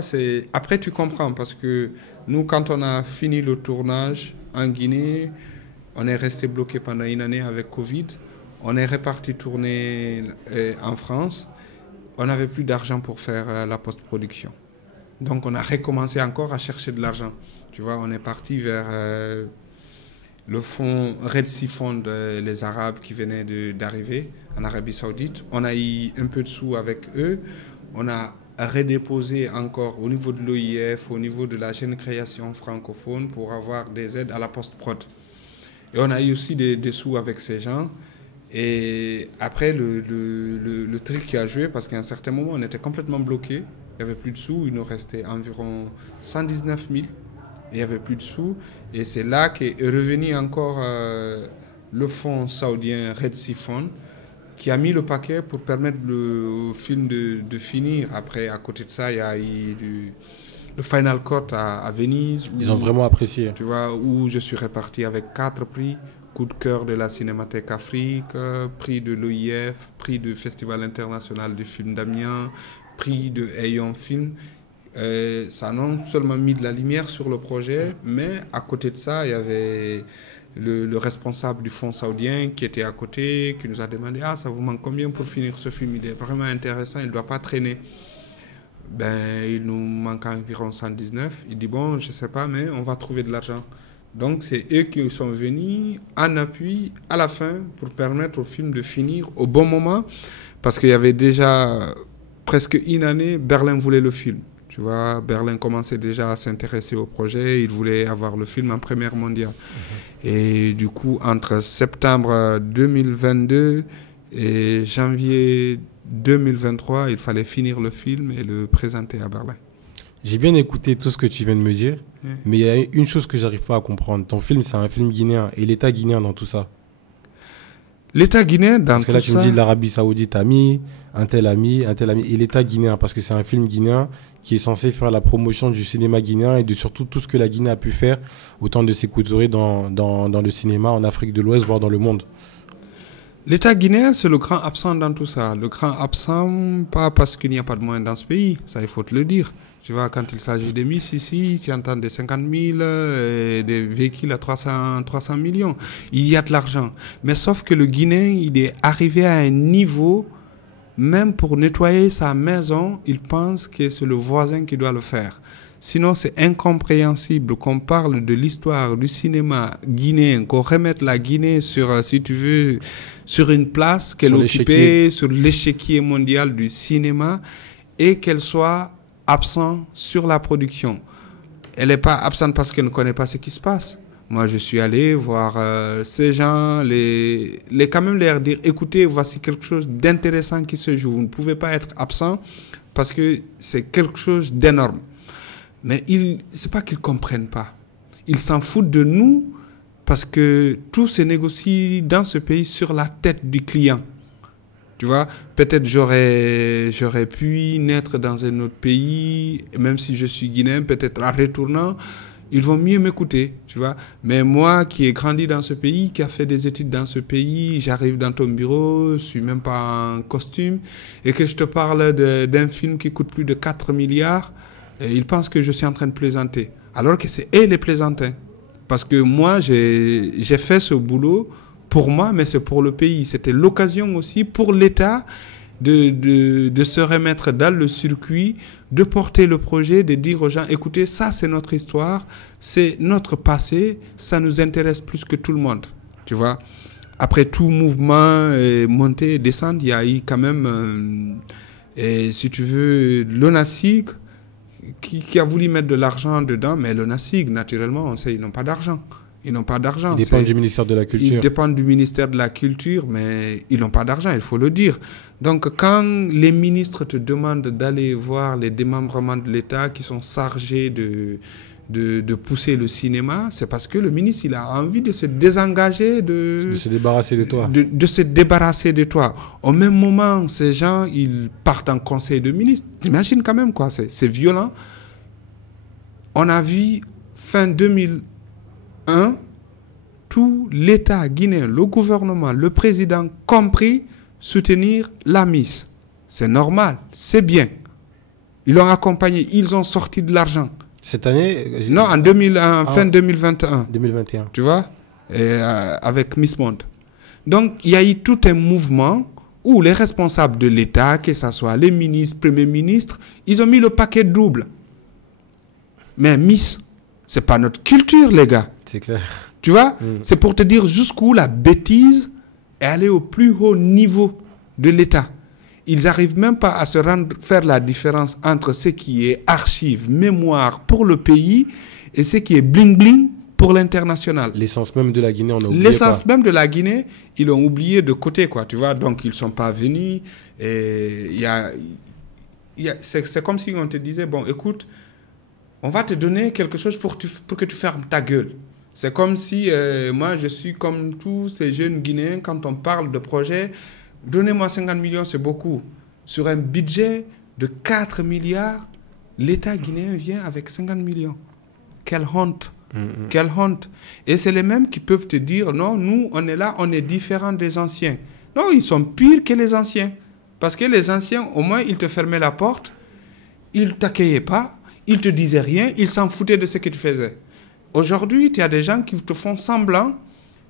après tu comprends parce que nous, quand on a fini le tournage en Guinée, on est resté bloqué pendant une année avec Covid. On est reparti tourner en France. On n'avait plus d'argent pour faire la post-production. Donc on a recommencé encore à chercher de l'argent. Tu vois, on est parti vers le fonds Red Sea Fund, les Arabes qui venaient d'arriver en Arabie Saoudite. On a eu un peu de sous avec eux. On a redéposé encore au niveau de l'OIF, au niveau de la jeune création francophone pour avoir des aides à la post-prod. Et on a eu aussi des sous avec ces gens. Et après, le truc qui a joué, parce qu'à un certain moment, on était complètement bloqué. Il n'y avait plus de sous. Il nous restait environ 119 000. Il n'y avait plus de sous. Et c'est là qu'est revenu encore le fonds saoudien Red Sea Fund, qui a mis le paquet pour permettre au film de finir. Après, à côté de ça, il y a eu le Final Cut à Venise. Ils ont vraiment apprécié. Tu vois, où je suis reparti avec 4 prix. Coup de cœur de la Cinémathèque Afrique, prix de l'OIF, prix du Festival international du film d'Amiens, prix de Ayon Film. Ça a non seulement mis de la lumière sur le projet, mais à côté de ça, il y avait le responsable du fonds saoudien qui était à côté, qui nous a demandé « Ah, ça vous manque combien pour finir ce film? Il est vraiment intéressant, il ne doit pas traîner. » Il nous manque environ 119. Il dit « Bon, je ne sais pas, mais on va trouver de l'argent. » Donc, c'est eux qui sont venus en appui à la fin pour permettre au film de finir au bon moment. Parce qu'il y avait déjà presque une année, Berlin voulait le film. Tu vois, Berlin commençait déjà à s'intéresser au projet. Il voulait avoir le film en première mondiale. Et du coup, entre septembre 2022 et janvier 2023, il fallait finir le film et le présenter à Berlin. J'ai bien écouté tout ce que tu viens de me dire, mais il y a une chose que j'arrive pas à comprendre. Ton film, c'est un film guinéen. Et l'État guinéen dans tout ça? L'État guinéen dans tout ça... Parce que là, tu me dis l'Arabie Saoudite a mis, un tel a mis. Et l'État guinéen, parce que c'est un film guinéen qui est censé faire la promotion du cinéma guinéen et de surtout tout ce que la Guinée a pu faire autant de Sékou Touré dans le cinéma en Afrique de l'Ouest, voire dans le monde. L'État guinéen, c'est le grand absent dans tout ça. Le grand absent, pas parce qu'il n'y a pas de moyens dans ce pays, ça il faut te le dire. Tu vois, quand il s'agit des Miss ici, tu entends des 50 000, et des véhicules à 300 millions. Il y a de l'argent. Mais sauf que le Guinéen, il est arrivé à un niveau, même pour nettoyer sa maison, il pense que c'est le voisin qui doit le faire. Sinon, c'est incompréhensible qu'on parle de l'histoire du cinéma guinéen, qu'on remette la Guinée sur, si tu veux, sur une place qu'elle occupait, sur l'échiquier mondial du cinéma, et qu'elle soit absente sur la production. Elle n'est pas absente parce qu'elle ne connaît pas ce qui se passe. Moi, je suis allé voir ces gens, quand même leur dire, écoutez, voici quelque chose d'intéressant qui se joue. Vous ne pouvez pas être absent parce que c'est quelque chose d'énorme. Mais ce n'est pas qu'ils ne comprennent pas. ils s'en foutent de nous parce que tout se négocie dans ce pays sur la tête du client. Tu vois, peut-être j'aurais pu naître dans un autre pays, même si je suis guinéen, peut-être en retournant, ils vont mieux m'écouter, tu vois. Mais moi qui ai grandi dans ce pays, qui a fait des études dans ce pays, j'arrive dans ton bureau, je suis même pas en costume, et que je te parle d'un film qui coûte plus de 4 milliards, et ils pensent que je suis en train de plaisanter. Alors que c'est eux les plaisantins. Parce que moi, j'ai fait ce boulot pour moi, mais c'est pour le pays. C'était l'occasion aussi pour l'État de se remettre dans le circuit, de porter le projet, de dire aux gens, écoutez, ça c'est notre histoire, c'est notre passé, ça nous intéresse plus que tout le monde. Tu vois, après tout mouvement, montée et descente, il y a eu quand même, si tu veux, l'ONASIG qui a voulu mettre de l'argent dedans, mais l'ONASIG, naturellement, on sait, ils n'ont pas d'argent. Ils n'ont pas d'argent. Ils dépendent du ministère de la Culture. Ils dépendent du ministère de la Culture, mais ils n'ont pas d'argent, il faut le dire. Donc, quand les ministres te demandent d'aller voir les démembrements de l'État qui sont chargés de pousser le cinéma, c'est parce que le ministre, il a envie de se désengager de se débarrasser de toi. De se débarrasser de toi. Au même moment, ces gens, ils partent en conseil de ministre. T'imagines quand même, quoi, c'est violent. On a vu, fin 2001, tout l'État guinéen, le gouvernement, le président compris, soutenir la Miss. C'est normal, c'est bien. Ils l'ont accompagné, ils ont sorti de l'argent. Cette année Non, fin 2021. 2021. Tu vois, avec Miss Monde. Donc, il y a eu tout un mouvement où les responsables de l'État, que ce soit les ministres, premiers ministres, ils ont mis le paquet double. Mais Miss, c'est pas notre culture, les gars. C'est clair. Tu vois, c'est pour te dire jusqu'où la bêtise est allée au plus haut niveau de l'État. Ils n'arrivent même pas à faire la différence entre ce qui est archive, mémoire pour le pays et ce qui est bling-bling pour l'international. L'essence même de la Guinée, on a oublié. L'essence même de la Guinée, ils l'ont oublié de côté, quoi, tu vois. Donc, ils ne sont pas venus. C'est comme si on te disait, bon, écoute, on va te donner quelque chose pour que tu fermes ta gueule. C'est comme si moi, je suis comme tous ces jeunes Guinéens, quand on parle de projet, donnez-moi 50 millions, c'est beaucoup. Sur un budget de 4 milliards, l'État guinéen vient avec 50 millions. Quelle honte! Quelle honte! Et c'est les mêmes qui peuvent te dire, non, nous, on est là, on est différents des anciens. Non, ils sont pires que les anciens. Parce que les anciens, au moins, ils te fermaient la porte, ils ne t'accueillaient pas, ils ne te disaient rien, ils s'en foutaient de ce que tu faisais. Aujourd'hui, tu as des gens qui te font semblant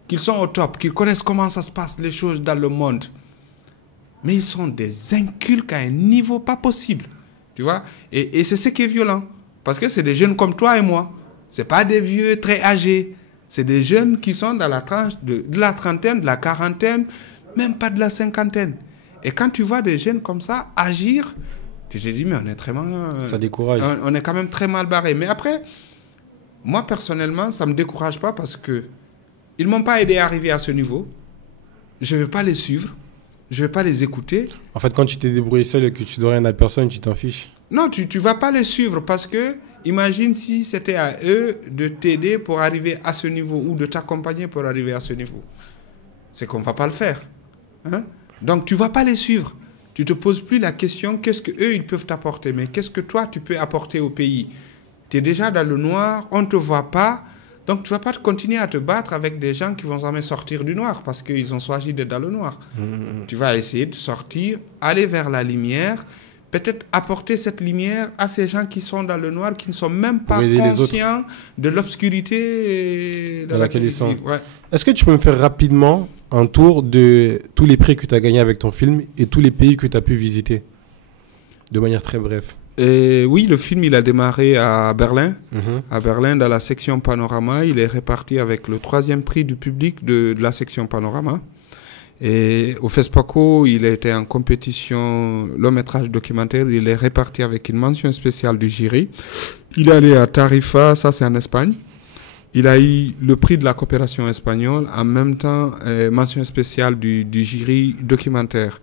qu'ils sont au top, qu'ils connaissent comment ça se passe, les choses dans le monde. Mais ils sont des incultes à un niveau pas possible. Tu vois? Et c'est ce qui est violent. Parce que c'est des jeunes comme toi et moi. Ce n'est pas des vieux très âgés. C'est des jeunes qui sont dans la tranche de la trentaine, de la quarantaine, même pas de la cinquantaine. Et quand tu vois des jeunes comme ça agir, tu te dis, mais on est très mal... Ça décourage. On est quand même très mal barré. Mais après, moi, personnellement, ça ne me décourage pas parce que ils ne m'ont pas aidé à arriver à ce niveau. Je ne vais pas les suivre. Je ne vais pas les écouter. En fait, quand tu t'es débrouillé seul et que tu dois rien à personne, tu t'en fiches. Non, tu ne vas pas les suivre parce que imagine si c'était à eux de t'aider pour arriver à ce niveau ou de t'accompagner pour arriver à ce niveau. C'est qu'on ne va pas le faire. Hein? Donc, tu ne vas pas les suivre. Tu ne te poses plus la question, qu'est-ce qu'eux, ils peuvent t'apporter, mais qu'est-ce que toi, tu peux apporter au pays? Tu es déjà dans le noir, on ne te voit pas. Donc, tu ne vas pas continuer à te battre avec des gens qui vont jamais sortir du noir parce qu'ils ont choisi d'être dans le noir. Tu vas essayer de sortir, aller vers la lumière, peut-être apporter cette lumière à ces gens qui sont dans le noir, qui ne sont même pas conscients de l'obscurité dans laquelle ils sont. Ouais. Est-ce que tu peux me faire rapidement un tour de tous les prix que tu as gagnés avec ton film et tous les pays que tu as pu visiter? De manière très brève. Oui, le film, il a démarré à Berlin. À Berlin, dans la section Panorama. Il est réparti avec le 3e prix du public de la section Panorama. Et au FESPACO, il a été en compétition long métrage documentaire. Il est réparti avec une mention spéciale du jury. Il est allé à Tarifa, ça c'est en Espagne. Il a eu le prix de la coopération espagnole, en même temps mention spéciale du jury documentaire.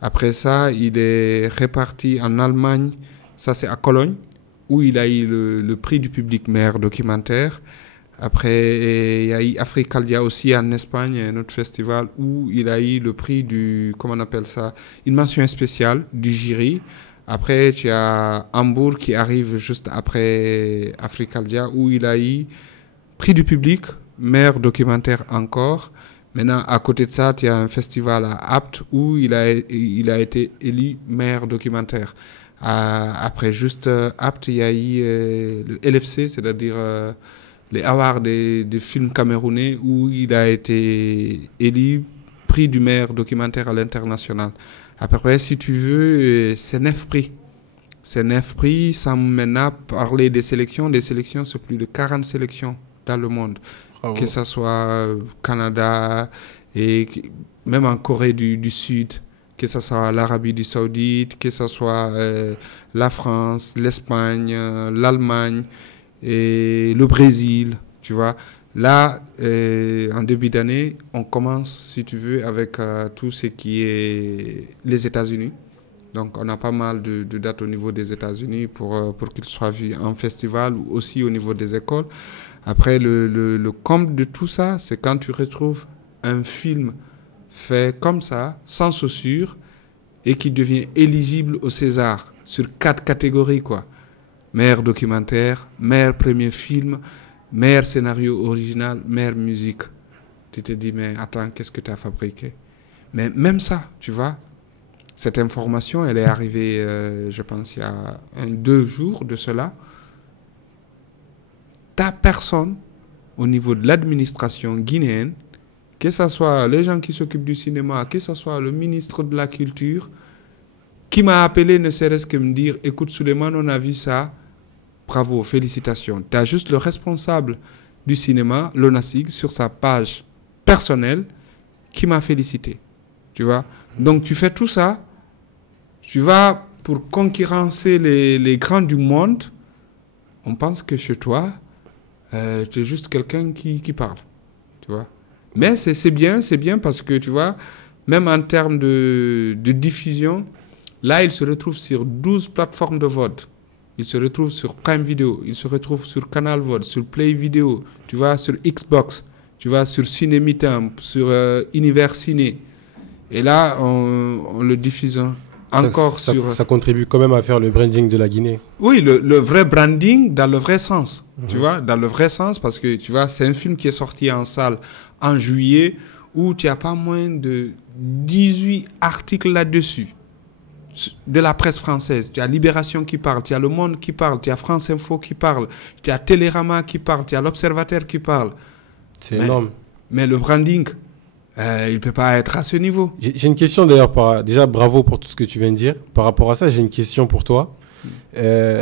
Après ça, il est réparti en Allemagne, ça c'est à Cologne, où il a eu le prix du public meilleur documentaire. Après, il y a eu Africalia aussi en Espagne, un autre festival où il a eu le prix du, comment on appelle ça, une mention spéciale du jury. Après, tu as Hambourg qui arrive juste après Africalia où il a eu prix du public, meilleur documentaire encore. Maintenant, à côté de ça, tu as un festival à Apt où il a été élu meilleur documentaire. Après juste Apt, il y a eu le LFC, c'est-à-dire les awards des films camerounais où il a été élu prix du meilleur documentaire à l'international. Après, si tu veux, c'est 9 prix. C'est 9 prix, sans maintenant parler des sélections. Des sélections, c'est plus de 40 sélections dans le monde. Bravo. Que ce soit Canada et même en Corée du Sud, que ce soit l'Arabie Saoudite, que ce soit la France, l'Espagne, l'Allemagne et le Brésil, tu vois. Là, en début d'année, on commence, si tu veux, avec tout ce qui est les États-Unis. Donc, on a pas mal de dates au niveau des États-Unis pour qu'ils soient vus en festival ou aussi au niveau des écoles. Après, le comble de tout ça, c'est quand tu retrouves un film fait comme ça, sans censure, et qui devient éligible au César sur 4 catégories, quoi. Meilleur documentaire, meilleur premier film, meilleur scénario original, meilleure musique. Tu te dis, mais attends, qu'est-ce que tu as fabriqué? Mais même ça, tu vois, cette information, elle est arrivée, je pense, il y a 2 jours de cela. T'as personne au niveau de l'administration guinéenne, que ce soit les gens qui s'occupent du cinéma, que ce soit le ministre de la Culture, qui m'a appelé ne serait-ce que me dire, écoute Souleymane, on a vu ça, bravo, félicitations. Tu as juste le responsable du cinéma, l'ONASIG, sur sa page personnelle, qui m'a félicité. Tu vois? Donc tu fais tout ça, tu vas pour concurrencer les grands du monde, on pense que chez toi, tu es juste quelqu'un qui parle. Tu vois? Mais c'est bien parce que, tu vois, même en termes de diffusion, là, il se retrouve sur 12 plateformes de vote. Il se retrouve sur Prime Video, il se retrouve sur Canal Vote, sur Play Video, tu vois, sur Xbox, tu vois, sur Cinémitam, sur Univers Ciné. Et là, on le diffuse encore sur... Ça contribue quand même à faire le branding de la Guinée. Oui, le vrai branding dans le vrai sens. Tu vois, dans le vrai sens, parce que, tu vois, c'est un film qui est sorti en salle en juillet où tu n'as pas moins de 18 articles là-dessus. De la presse française, tu as Libération qui parle, tu as Le Monde qui parle, tu as France Info qui parle, tu as Télérama qui parle, tu as L'Observateur qui parle. C'est énorme. Mais le branding, il ne peut pas être à ce niveau. J'ai une question d'ailleurs, déjà bravo pour tout ce que tu viens de dire. Par rapport à ça, j'ai une question pour toi.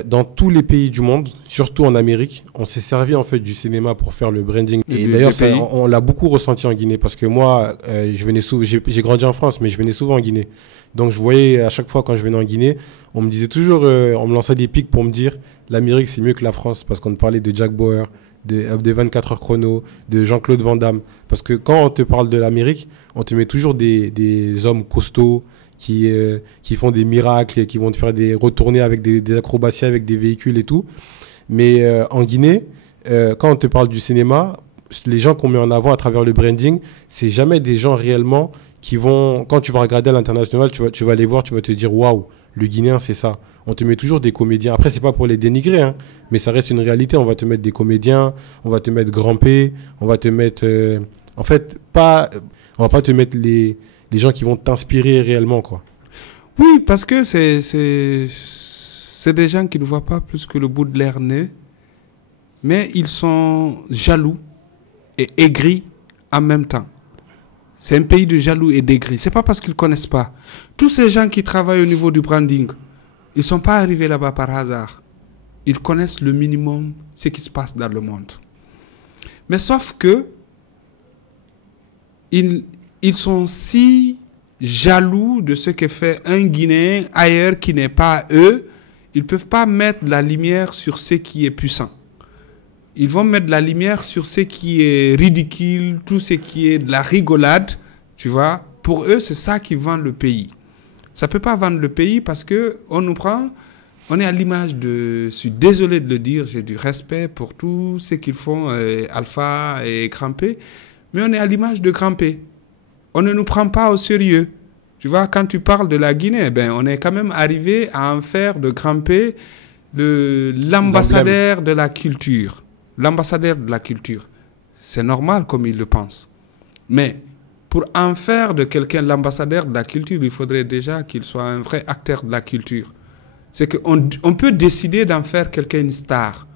Dans tous les pays du monde, surtout en Amérique, on s'est servi en fait du cinéma pour faire le branding. Et d'ailleurs, on l'a beaucoup ressenti en Guinée parce que moi, j'ai grandi en France, mais je venais souvent en Guinée. Donc je voyais à chaque fois quand je venais en Guinée, on me disait toujours, on me lançait des pics pour me dire l'Amérique c'est mieux que la France parce qu'on parlait de Jack Bauer, des 24 heures chrono, de Jean-Claude Van Damme. Parce que quand on te parle de l'Amérique, on te met toujours des hommes costauds qui font des miracles et qui vont te faire retourner avec des acrobaties avec des véhicules et tout. Mais en Guinée, quand on te parle du cinéma, les gens qu'on met en avant à travers le branding, c'est jamais des gens réellement qui vont, quand tu vas regarder à l'international, tu vas les voir, tu vas te dire waouh, le Guinéen c'est ça. On te met toujours des comédiens. Après, c'est pas pour les dénigrer, hein, mais ça reste une réalité. On va te mettre des comédiens, on va te mettre Grand P, on va te mettre. En fait, on va pas te mettre les gens qui vont t'inspirer réellement, quoi. Oui, parce que c'est des gens qui ne voient pas plus que le bout de leur nez, mais ils sont jaloux et aigris en même temps. C'est un pays de jaloux et d'aigris. C'est pas parce qu'ils ne connaissent pas. Tous ces gens qui travaillent au niveau du branding, ils ne sont pas arrivés là-bas par hasard. Ils connaissent le minimum ce qui se passe dans le monde. Mais sauf que ils sont si jaloux de ce que fait un Guinéen ailleurs qui n'est pas eux, ils ne peuvent pas mettre la lumière sur ce qui est puissant. Ils vont mettre la lumière sur ce qui est ridicule, tout ce qui est de la rigolade, tu vois. Pour eux, c'est ça qui vend le pays. Ça ne peut pas vendre le pays parce qu'on nous prend On est à l'image de... Je suis désolé de le dire, j'ai du respect pour tout ce qu'ils font, Alpha et Grand P, mais on est à l'image de Grand P. On ne nous prend pas au sérieux. Tu vois, quand tu parles de la Guinée, ben, on est quand même arrivé à en faire de Grand P l'ambassadeur de la culture. L'ambassadeur de la culture. C'est normal comme il le pense. Mais pour en faire de quelqu'un l'ambassadeur de la culture, il faudrait déjà qu'il soit un vrai acteur de la culture. C'est qu'on peut décider d'en faire quelqu'un une star,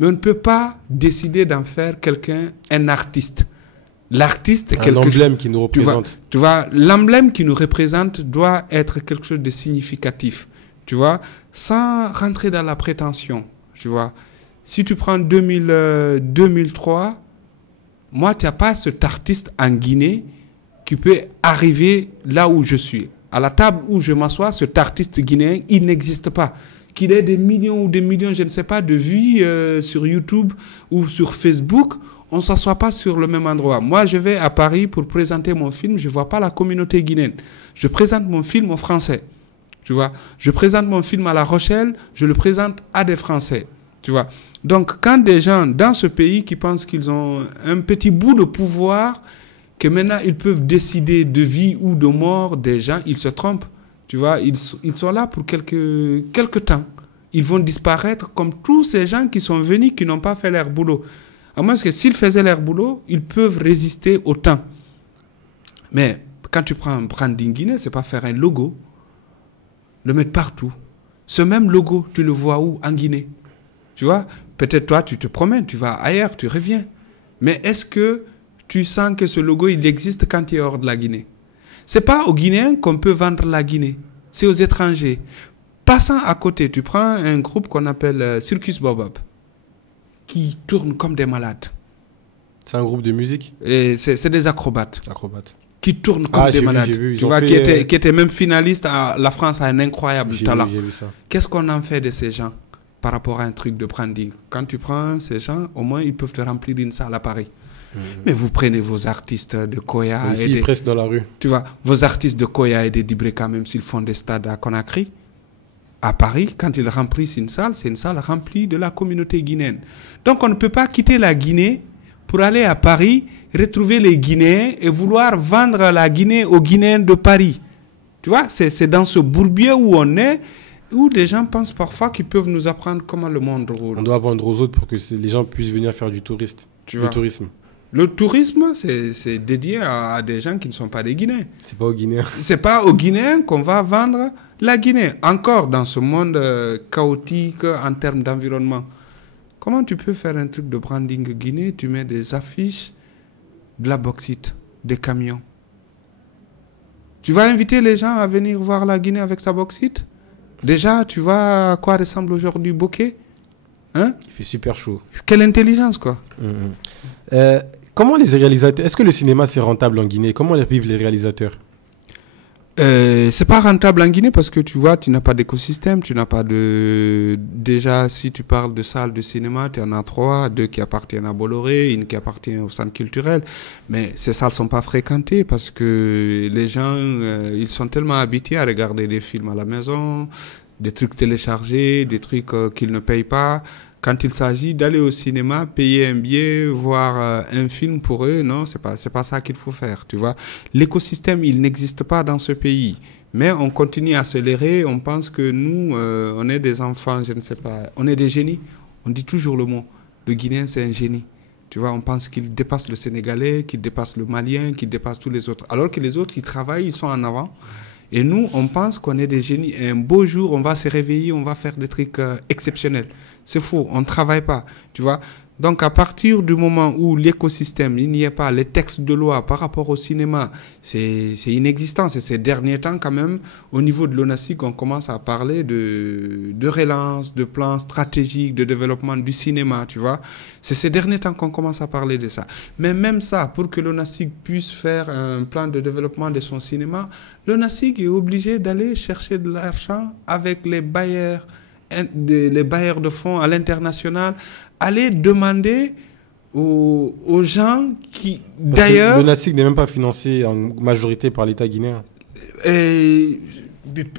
mais on ne peut pas décider d'en faire quelqu'un un artiste. L'artiste est un emblème qui nous représente. Tu vois, l'emblème qui nous représente doit être quelque chose de significatif. Tu vois, sans rentrer dans la prétention. Tu vois, si tu prends 2003, moi, tu n'as pas cet artiste en Guinée qui peut arriver là où je suis. À la table où je m'assois, cet artiste guinéen, il n'existe pas. Qu'il ait des millions ou des millions, je ne sais pas, de vues sur YouTube ou sur Facebook, on ne s'assoit pas sur le même endroit. Moi, je vais à Paris pour présenter mon film, je ne vois pas la communauté guinéenne. Je présente mon film aux Français. Tu vois, je présente mon film à La Rochelle, je le présente à des Français. Tu vois. Donc, quand des gens dans ce pays qui pensent qu'ils ont un petit bout de pouvoir, que maintenant ils peuvent décider de vie ou de mort des gens, ils se trompent. Tu vois, ils sont là pour quelques temps. Ils vont disparaître comme tous ces gens qui sont venus, qui n'ont pas fait leur boulot. À moins que s'ils faisaient leur boulot, ils peuvent résister au temps. Mais quand tu prends un branding Guinée, c'est pas faire un logo, le mettre partout. Ce même logo, tu le vois où? En Guinée. Tu vois, peut-être toi, tu te promènes, tu vas ailleurs, tu reviens. Mais est-ce que tu sens que ce logo, il existe quand tu es hors de la Guinée? Ce n'est pas aux Guinéens qu'on peut vendre la Guinée. C'est aux étrangers. Passant à côté, tu prends un groupe qu'on appelle Circus Baobab, qui tourne comme des malades. C'est un groupe de musique? C'est des acrobates. Acrobates. Qui tournent comme des malades. Vu. Tu vois, qui étaient même finalistes. La France a un incroyable talent. J'ai vu ça. Qu'est-ce qu'on en fait de ces gens par rapport à un truc de branding? Quand tu prends ces gens, au moins, ils peuvent te remplir une salle à Paris. Mais vous prenez vos artistes de Koya ici, ils pressent dans la rue. Tu vois, vos artistes de Koya et de Dibreka, même s'ils font des stades à Conakry, à Paris, quand ils remplissent une salle, c'est une salle remplie de la communauté guinéenne. Donc, on ne peut pas quitter la Guinée pour aller à Paris, retrouver les Guinéens et vouloir vendre la Guinée aux Guinéens de Paris. Tu vois, c'est dans ce bourbier où on est, où les gens pensent parfois qu'ils peuvent nous apprendre comment le monde roule. On doit vendre aux autres pour que les gens puissent venir faire du tourisme. Le tourisme, c'est dédié à des gens qui ne sont pas des Guinéens. C'est pas aux Guinéens. C'est pas aux Guinéens qu'on va vendre la Guinée. Encore dans ce monde chaotique en termes d'environnement. Comment tu peux faire un truc de branding Guinée? Tu mets des affiches, de la bauxite, des camions. Tu vas inviter les gens à venir voir la Guinée avec sa bauxite? Déjà, tu vois à quoi ressemble aujourd'hui Bokeh? Hein? Il fait super chaud. Quelle intelligence, quoi. Comment les réalisateurs... Est-ce que le cinéma, c'est rentable en Guinée? Comment vivent les réalisateurs? C'est pas rentable en Guinée parce que tu vois, tu n'as pas d'écosystème, tu n'as pas de... Déjà, si tu parles de salles de cinéma, tu en as 3, 2 qui appartiennent à Bolloré, une qui appartient au centre culturel. Mais ces salles sont pas fréquentées parce que les gens, ils sont tellement habitués à regarder des films à la maison, des trucs téléchargés, des trucs qu'ils ne payent pas. Quand il s'agit d'aller au cinéma, payer un billet, voir un film pour eux, non, c'est pas ça qu'il faut faire, tu vois. L'écosystème, il n'existe pas dans ce pays. Mais on continue à se leurrer, on pense que nous, on est des enfants, je ne sais pas, on est des génies. On dit toujours le mot. Le Guinéen, c'est un génie. Tu vois, on pense qu'il dépasse le Sénégalais, qu'il dépasse le Malien, qu'il dépasse tous les autres. Alors que les autres, ils travaillent, ils sont en avant. Et nous, on pense qu'on est des génies. Et un beau jour, on va se réveiller, on va faire des trucs exceptionnels. C'est faux, on ne travaille pas, tu vois. Donc, à partir du moment où l'écosystème, il n'y a pas, les textes de loi par rapport au cinéma, c'est inexistant. C'est ces derniers temps, quand même, au niveau de l'ONACIG, on commence à parler de relance, de plans stratégiques, de développement du cinéma, tu vois. C'est ces derniers temps qu'on commence à parler de ça. Mais même ça, pour que l'ONACIG puisse faire un plan de développement de son cinéma, l'ONACIG est obligé d'aller chercher de l'argent avec les bailleurs de fonds à l'international, aller demander aux gens qui, d'ailleurs... Le NACIG n'est même pas financé en majorité par l'État guinéen.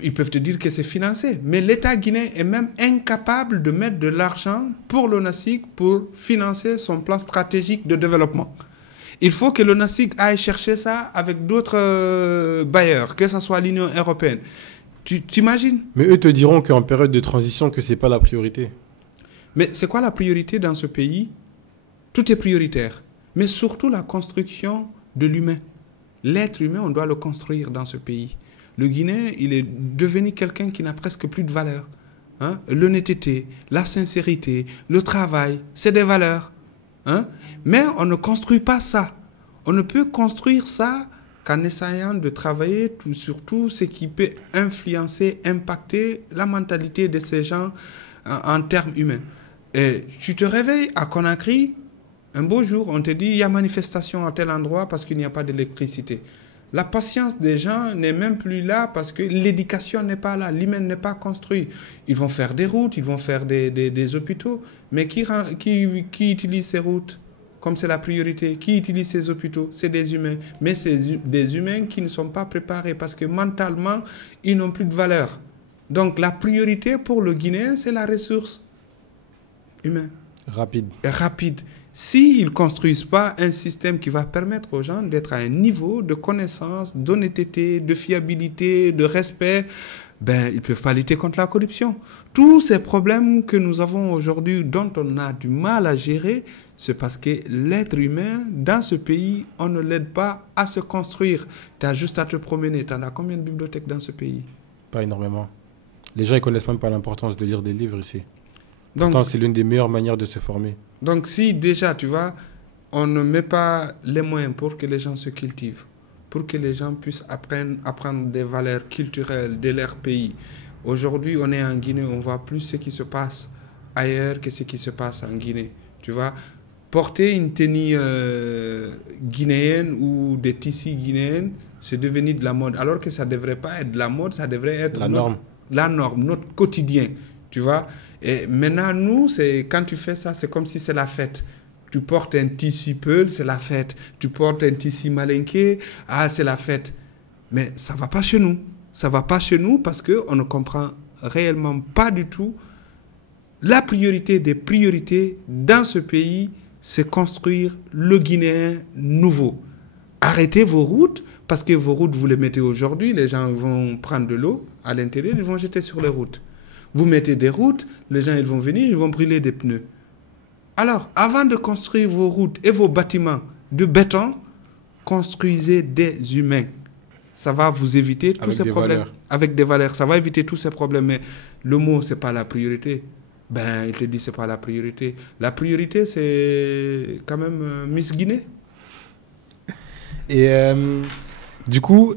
ils peuvent te dire que c'est financé. Mais l'État guinéen est même incapable de mettre de l'argent pour l'ONASIG pour financer son plan stratégique de développement. Il faut que l'ONASIG aille chercher ça avec d'autres bailleurs, que ce soit l'Union européenne. Tu t'imagines? Mais eux te diront qu'en période de transition, que ce n'est pas la priorité. Mais c'est quoi la priorité dans ce pays? Tout est prioritaire. Mais surtout la construction de l'humain. L'être humain, on doit le construire dans ce pays. Le Guinéen, il est devenu quelqu'un qui n'a presque plus de valeur. Hein? L'honnêteté, la sincérité, le travail, c'est des valeurs. Hein? Mais on ne construit pas ça. On ne peut construire ça qu'en essayant de travailler sur tout ce qui peut influencer, impacter la mentalité de ces gens en termes humains. Et tu te réveilles à Conakry, un beau jour, on te dit il y a manifestation à tel endroit parce qu'il n'y a pas d'électricité. La patience des gens n'est même plus là parce que l'éducation n'est pas là, l'humain n'est pas construit. Ils vont faire des routes, ils vont faire des hôpitaux, mais qui utilise ces routes comme c'est la priorité? Qui utilise ces hôpitaux? C'est des humains. Mais c'est des humains qui ne sont pas préparés parce que mentalement, ils n'ont plus de valeur. Donc la priorité pour le Guinéen, c'est la ressource humaine. Rapide. S'ils ne construisent pas un système qui va permettre aux gens d'être à un niveau de connaissance, d'honnêteté, de fiabilité, de respect, ben, ils ne peuvent pas lutter contre la corruption. Tous ces problèmes que nous avons aujourd'hui, dont on a du mal à gérer, c'est parce que l'être humain, dans ce pays, on ne l'aide pas à se construire. Tu as juste à te promener. Tu en as combien de bibliothèques dans ce pays? Pas énormément. Les gens ne connaissent même pas l'importance de lire des livres ici. Pourtant, c'est l'une des meilleures manières de se former. Donc, si déjà, tu vois, on ne met pas les moyens pour que les gens se cultivent, pour que les gens puissent apprendre des valeurs culturelles de leur pays. Aujourd'hui, on est en Guinée, on voit plus ce qui se passe ailleurs que ce qui se passe en Guinée. Tu vois, porter une tenue guinéenne ou des tissus guinéens, c'est devenu de la mode. Alors que ça ne devrait pas être de la mode, ça devrait être la norme, notre quotidien. Tu vois. Et maintenant, nous, quand tu fais ça, c'est comme si c'est la fête. Tu portes un tissu peul, c'est la fête. Tu portes un tissu malinqué, c'est la fête. Mais ça ne va pas chez nous. Ça ne va pas chez nous parce qu'on ne comprend réellement pas du tout la priorité des priorités dans ce pays, c'est construire le Guinéen nouveau. Arrêtez vos routes, parce que vos routes, vous les mettez aujourd'hui, les gens vont prendre de l'eau à l'intérieur, ils vont jeter sur les routes. Vous mettez des routes, les gens ils vont venir, ils vont brûler des pneus. Alors, avant de construire vos routes et vos bâtiments de béton, construisez des humains. Ça va vous éviter tous ces problèmes. Avec des valeurs. Ça va éviter tous ces problèmes. Mais le mot, ce n'est pas la priorité. Ben, il te dit ce n'est pas la priorité. La priorité, c'est quand même Miss Guinée. Et du coup,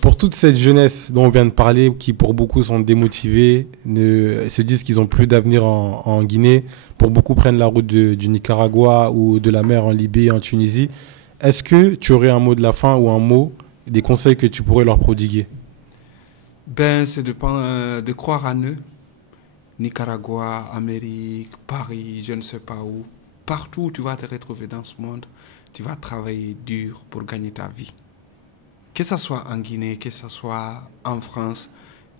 pour toute cette jeunesse dont on vient de parler, qui pour beaucoup sont démotivés, se disent qu'ils n'ont plus d'avenir en Guinée, pour beaucoup prennent la route du Nicaragua ou de la mer en Libye, en Tunisie, est-ce que tu aurais un mot de la fin ou un mot, des conseils que tu pourrais leur prodiguer? Ben, c'est de croire en eux. Nicaragua, Amérique, Paris, je ne sais pas où. Partout où tu vas te retrouver dans ce monde, tu vas travailler dur pour gagner ta vie. Que ce soit en Guinée, que ce soit en France,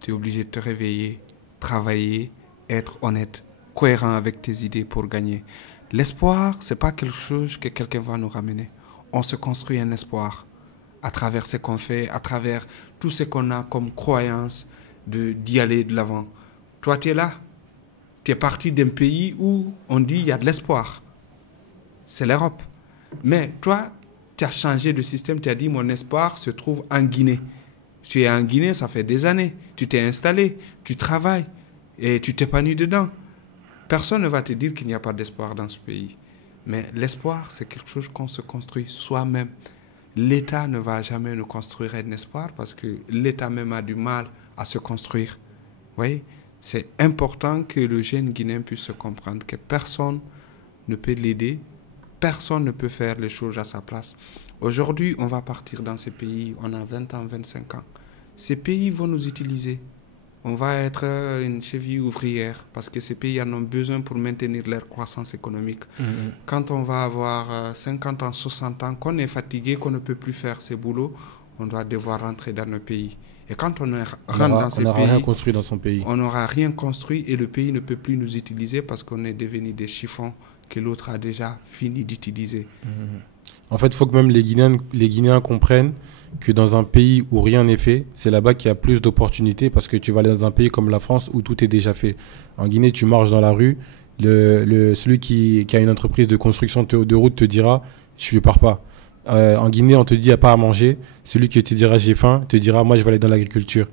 tu es obligé de te réveiller, travailler, être honnête, cohérent avec tes idées pour gagner. L'espoir, ce n'est pas quelque chose que quelqu'un va nous ramener. On se construit un espoir à travers ce qu'on fait, à travers tout ce qu'on a comme croyance d'y aller de l'avant. Toi, tu es là. Tu es parti d'un pays où on dit qu'il y a de l'espoir. C'est l'Europe. Mais toi, tu as changé de système. Tu as dit mon espoir se trouve en Guinée. Tu es en Guinée, ça fait des années. Tu t'es installé, tu travailles et tu t'épanouis dedans. Personne ne va te dire qu'il n'y a pas d'espoir dans ce pays. Mais l'espoir, c'est quelque chose qu'on se construit soi-même. L'État ne va jamais nous construire un espoir parce que l'État même a du mal à se construire. Vous voyez ? C'est important que le jeune Guinéen puisse se comprendre que personne ne peut l'aider, personne ne peut faire les choses à sa place. Aujourd'hui, on va partir dans ces pays, on a 20 ans, 25 ans. Ces pays vont nous utiliser. On va être une cheville ouvrière parce que ces pays en ont besoin pour maintenir leur croissance économique. Quand on va avoir 50 ans, 60 ans, qu'on est fatigué, qu'on ne peut plus faire ces boulots, on doit devoir rentrer dans nos pays. Et quand on rentre dans ces pays, on n'aura rien construit dans son pays. On n'aura rien construit et le pays ne peut plus nous utiliser parce qu'on est devenu des chiffons que l'autre a déjà fini d'utiliser. En fait, il faut que même les Guinéens comprennent que dans un pays où rien n'est fait, c'est là-bas qu'il y a plus d'opportunités parce que tu vas aller dans un pays comme la France où tout est déjà fait. En Guinée, tu marches dans la rue, celui qui a une entreprise de construction de route te dira « je ne pars pas ». En Guinée, on te dit « il n'y a pas à manger ». Celui qui te dira « j'ai faim » te dira « moi, je vais aller dans l'agriculture ».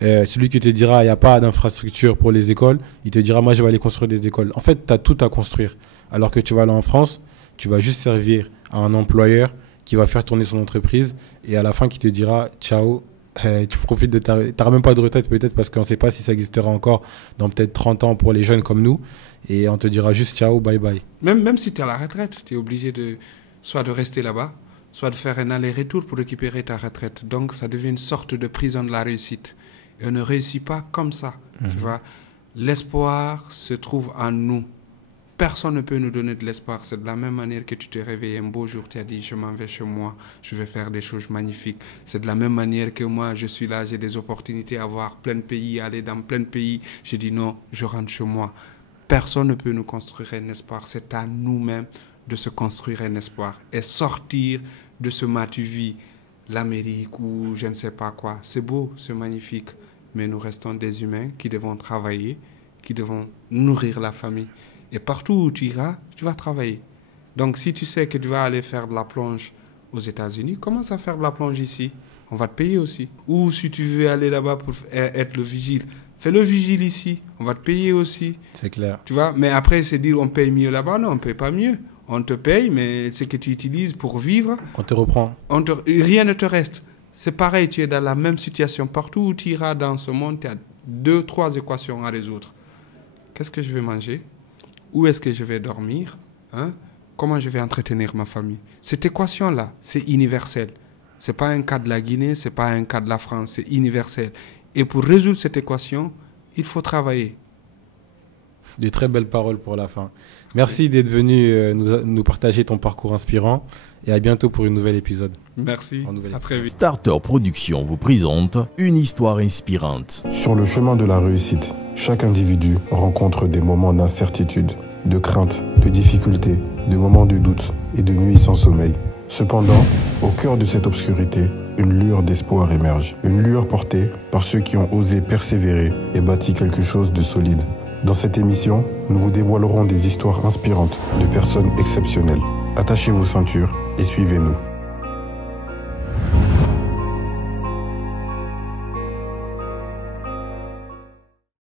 Celui qui te dira « il n'y a pas d'infrastructure pour les écoles », il te dira « moi, je vais aller construire des écoles ». En fait, tu as tout à construire. Alors que tu vas aller en France, tu vas juste servir à un employeur qui va faire tourner son entreprise et à la fin qui te dira « ciao ». Tu profites de tu n'auras même pas de retraite peut-être parce qu'on ne sait pas si ça existera encore dans peut-être 30 ans pour les jeunes comme nous. Et on te dira juste ciao, bye bye. Même si tu es à la retraite, tu es obligé soit de rester là-bas, soit de faire un aller-retour pour récupérer ta retraite. Donc ça devient une sorte de prison de la réussite. Et on ne réussit pas comme ça. Tu vois, l'espoir se trouve en nous. Personne ne peut nous donner de l'espoir. C'est de la même manière que tu te réveilles un beau jour, tu as dit « je m'en vais chez moi, je vais faire des choses magnifiques ». C'est de la même manière que moi, je suis là, j'ai des opportunités à voir plein de pays, aller dans plein de pays. Je dis « non, je rentre chez moi ». Personne ne peut nous construire un espoir. C'est à nous-mêmes de se construire un espoir et sortir de ce matu-vie, l'Amérique ou je ne sais pas quoi. C'est beau, c'est magnifique, mais nous restons des humains qui devons travailler, qui devons nourrir la famille. Et partout où tu iras, tu vas travailler. Donc, si tu sais que tu vas aller faire de la plonge aux États-Unis, commence à faire de la plonge ici. On va te payer aussi. Ou si tu veux aller là-bas pour être le vigile, fais le vigile ici. On va te payer aussi. C'est clair. Tu vois, mais après, c'est dire on paye mieux là-bas. Non, on ne paye pas mieux. On te paye, mais ce que tu utilises pour vivre... On te reprend. Rien ne te reste. C'est pareil, tu es dans la même situation. Partout où tu iras dans ce monde, tu as 2, 3 équations à résoudre. Qu'est-ce que je vais manger ? Où est-ce que je vais dormir, hein? Comment je vais entretenir ma famille? Cette équation-là, c'est universel. Ce n'est pas un cas de la Guinée, ce n'est pas un cas de la France, c'est universel. Et pour résoudre cette équation, il faut travailler. Des très belles paroles pour la fin. Merci d'être venu nous partager ton parcours inspirant et à bientôt pour un nouvel épisode. Merci, à très vite. Starter Production vous présente une histoire inspirante. Sur le chemin de la réussite, chaque individu rencontre des moments d'incertitude, de crainte, de difficulté, de moments de doute et de nuits sans sommeil. Cependant, au cœur de cette obscurité, une lueur d'espoir émerge. Une lueur portée par ceux qui ont osé persévérer et bâti quelque chose de solide. Dans cette émission, nous vous dévoilerons des histoires inspirantes de personnes exceptionnelles. Attachez vos ceintures et suivez-nous.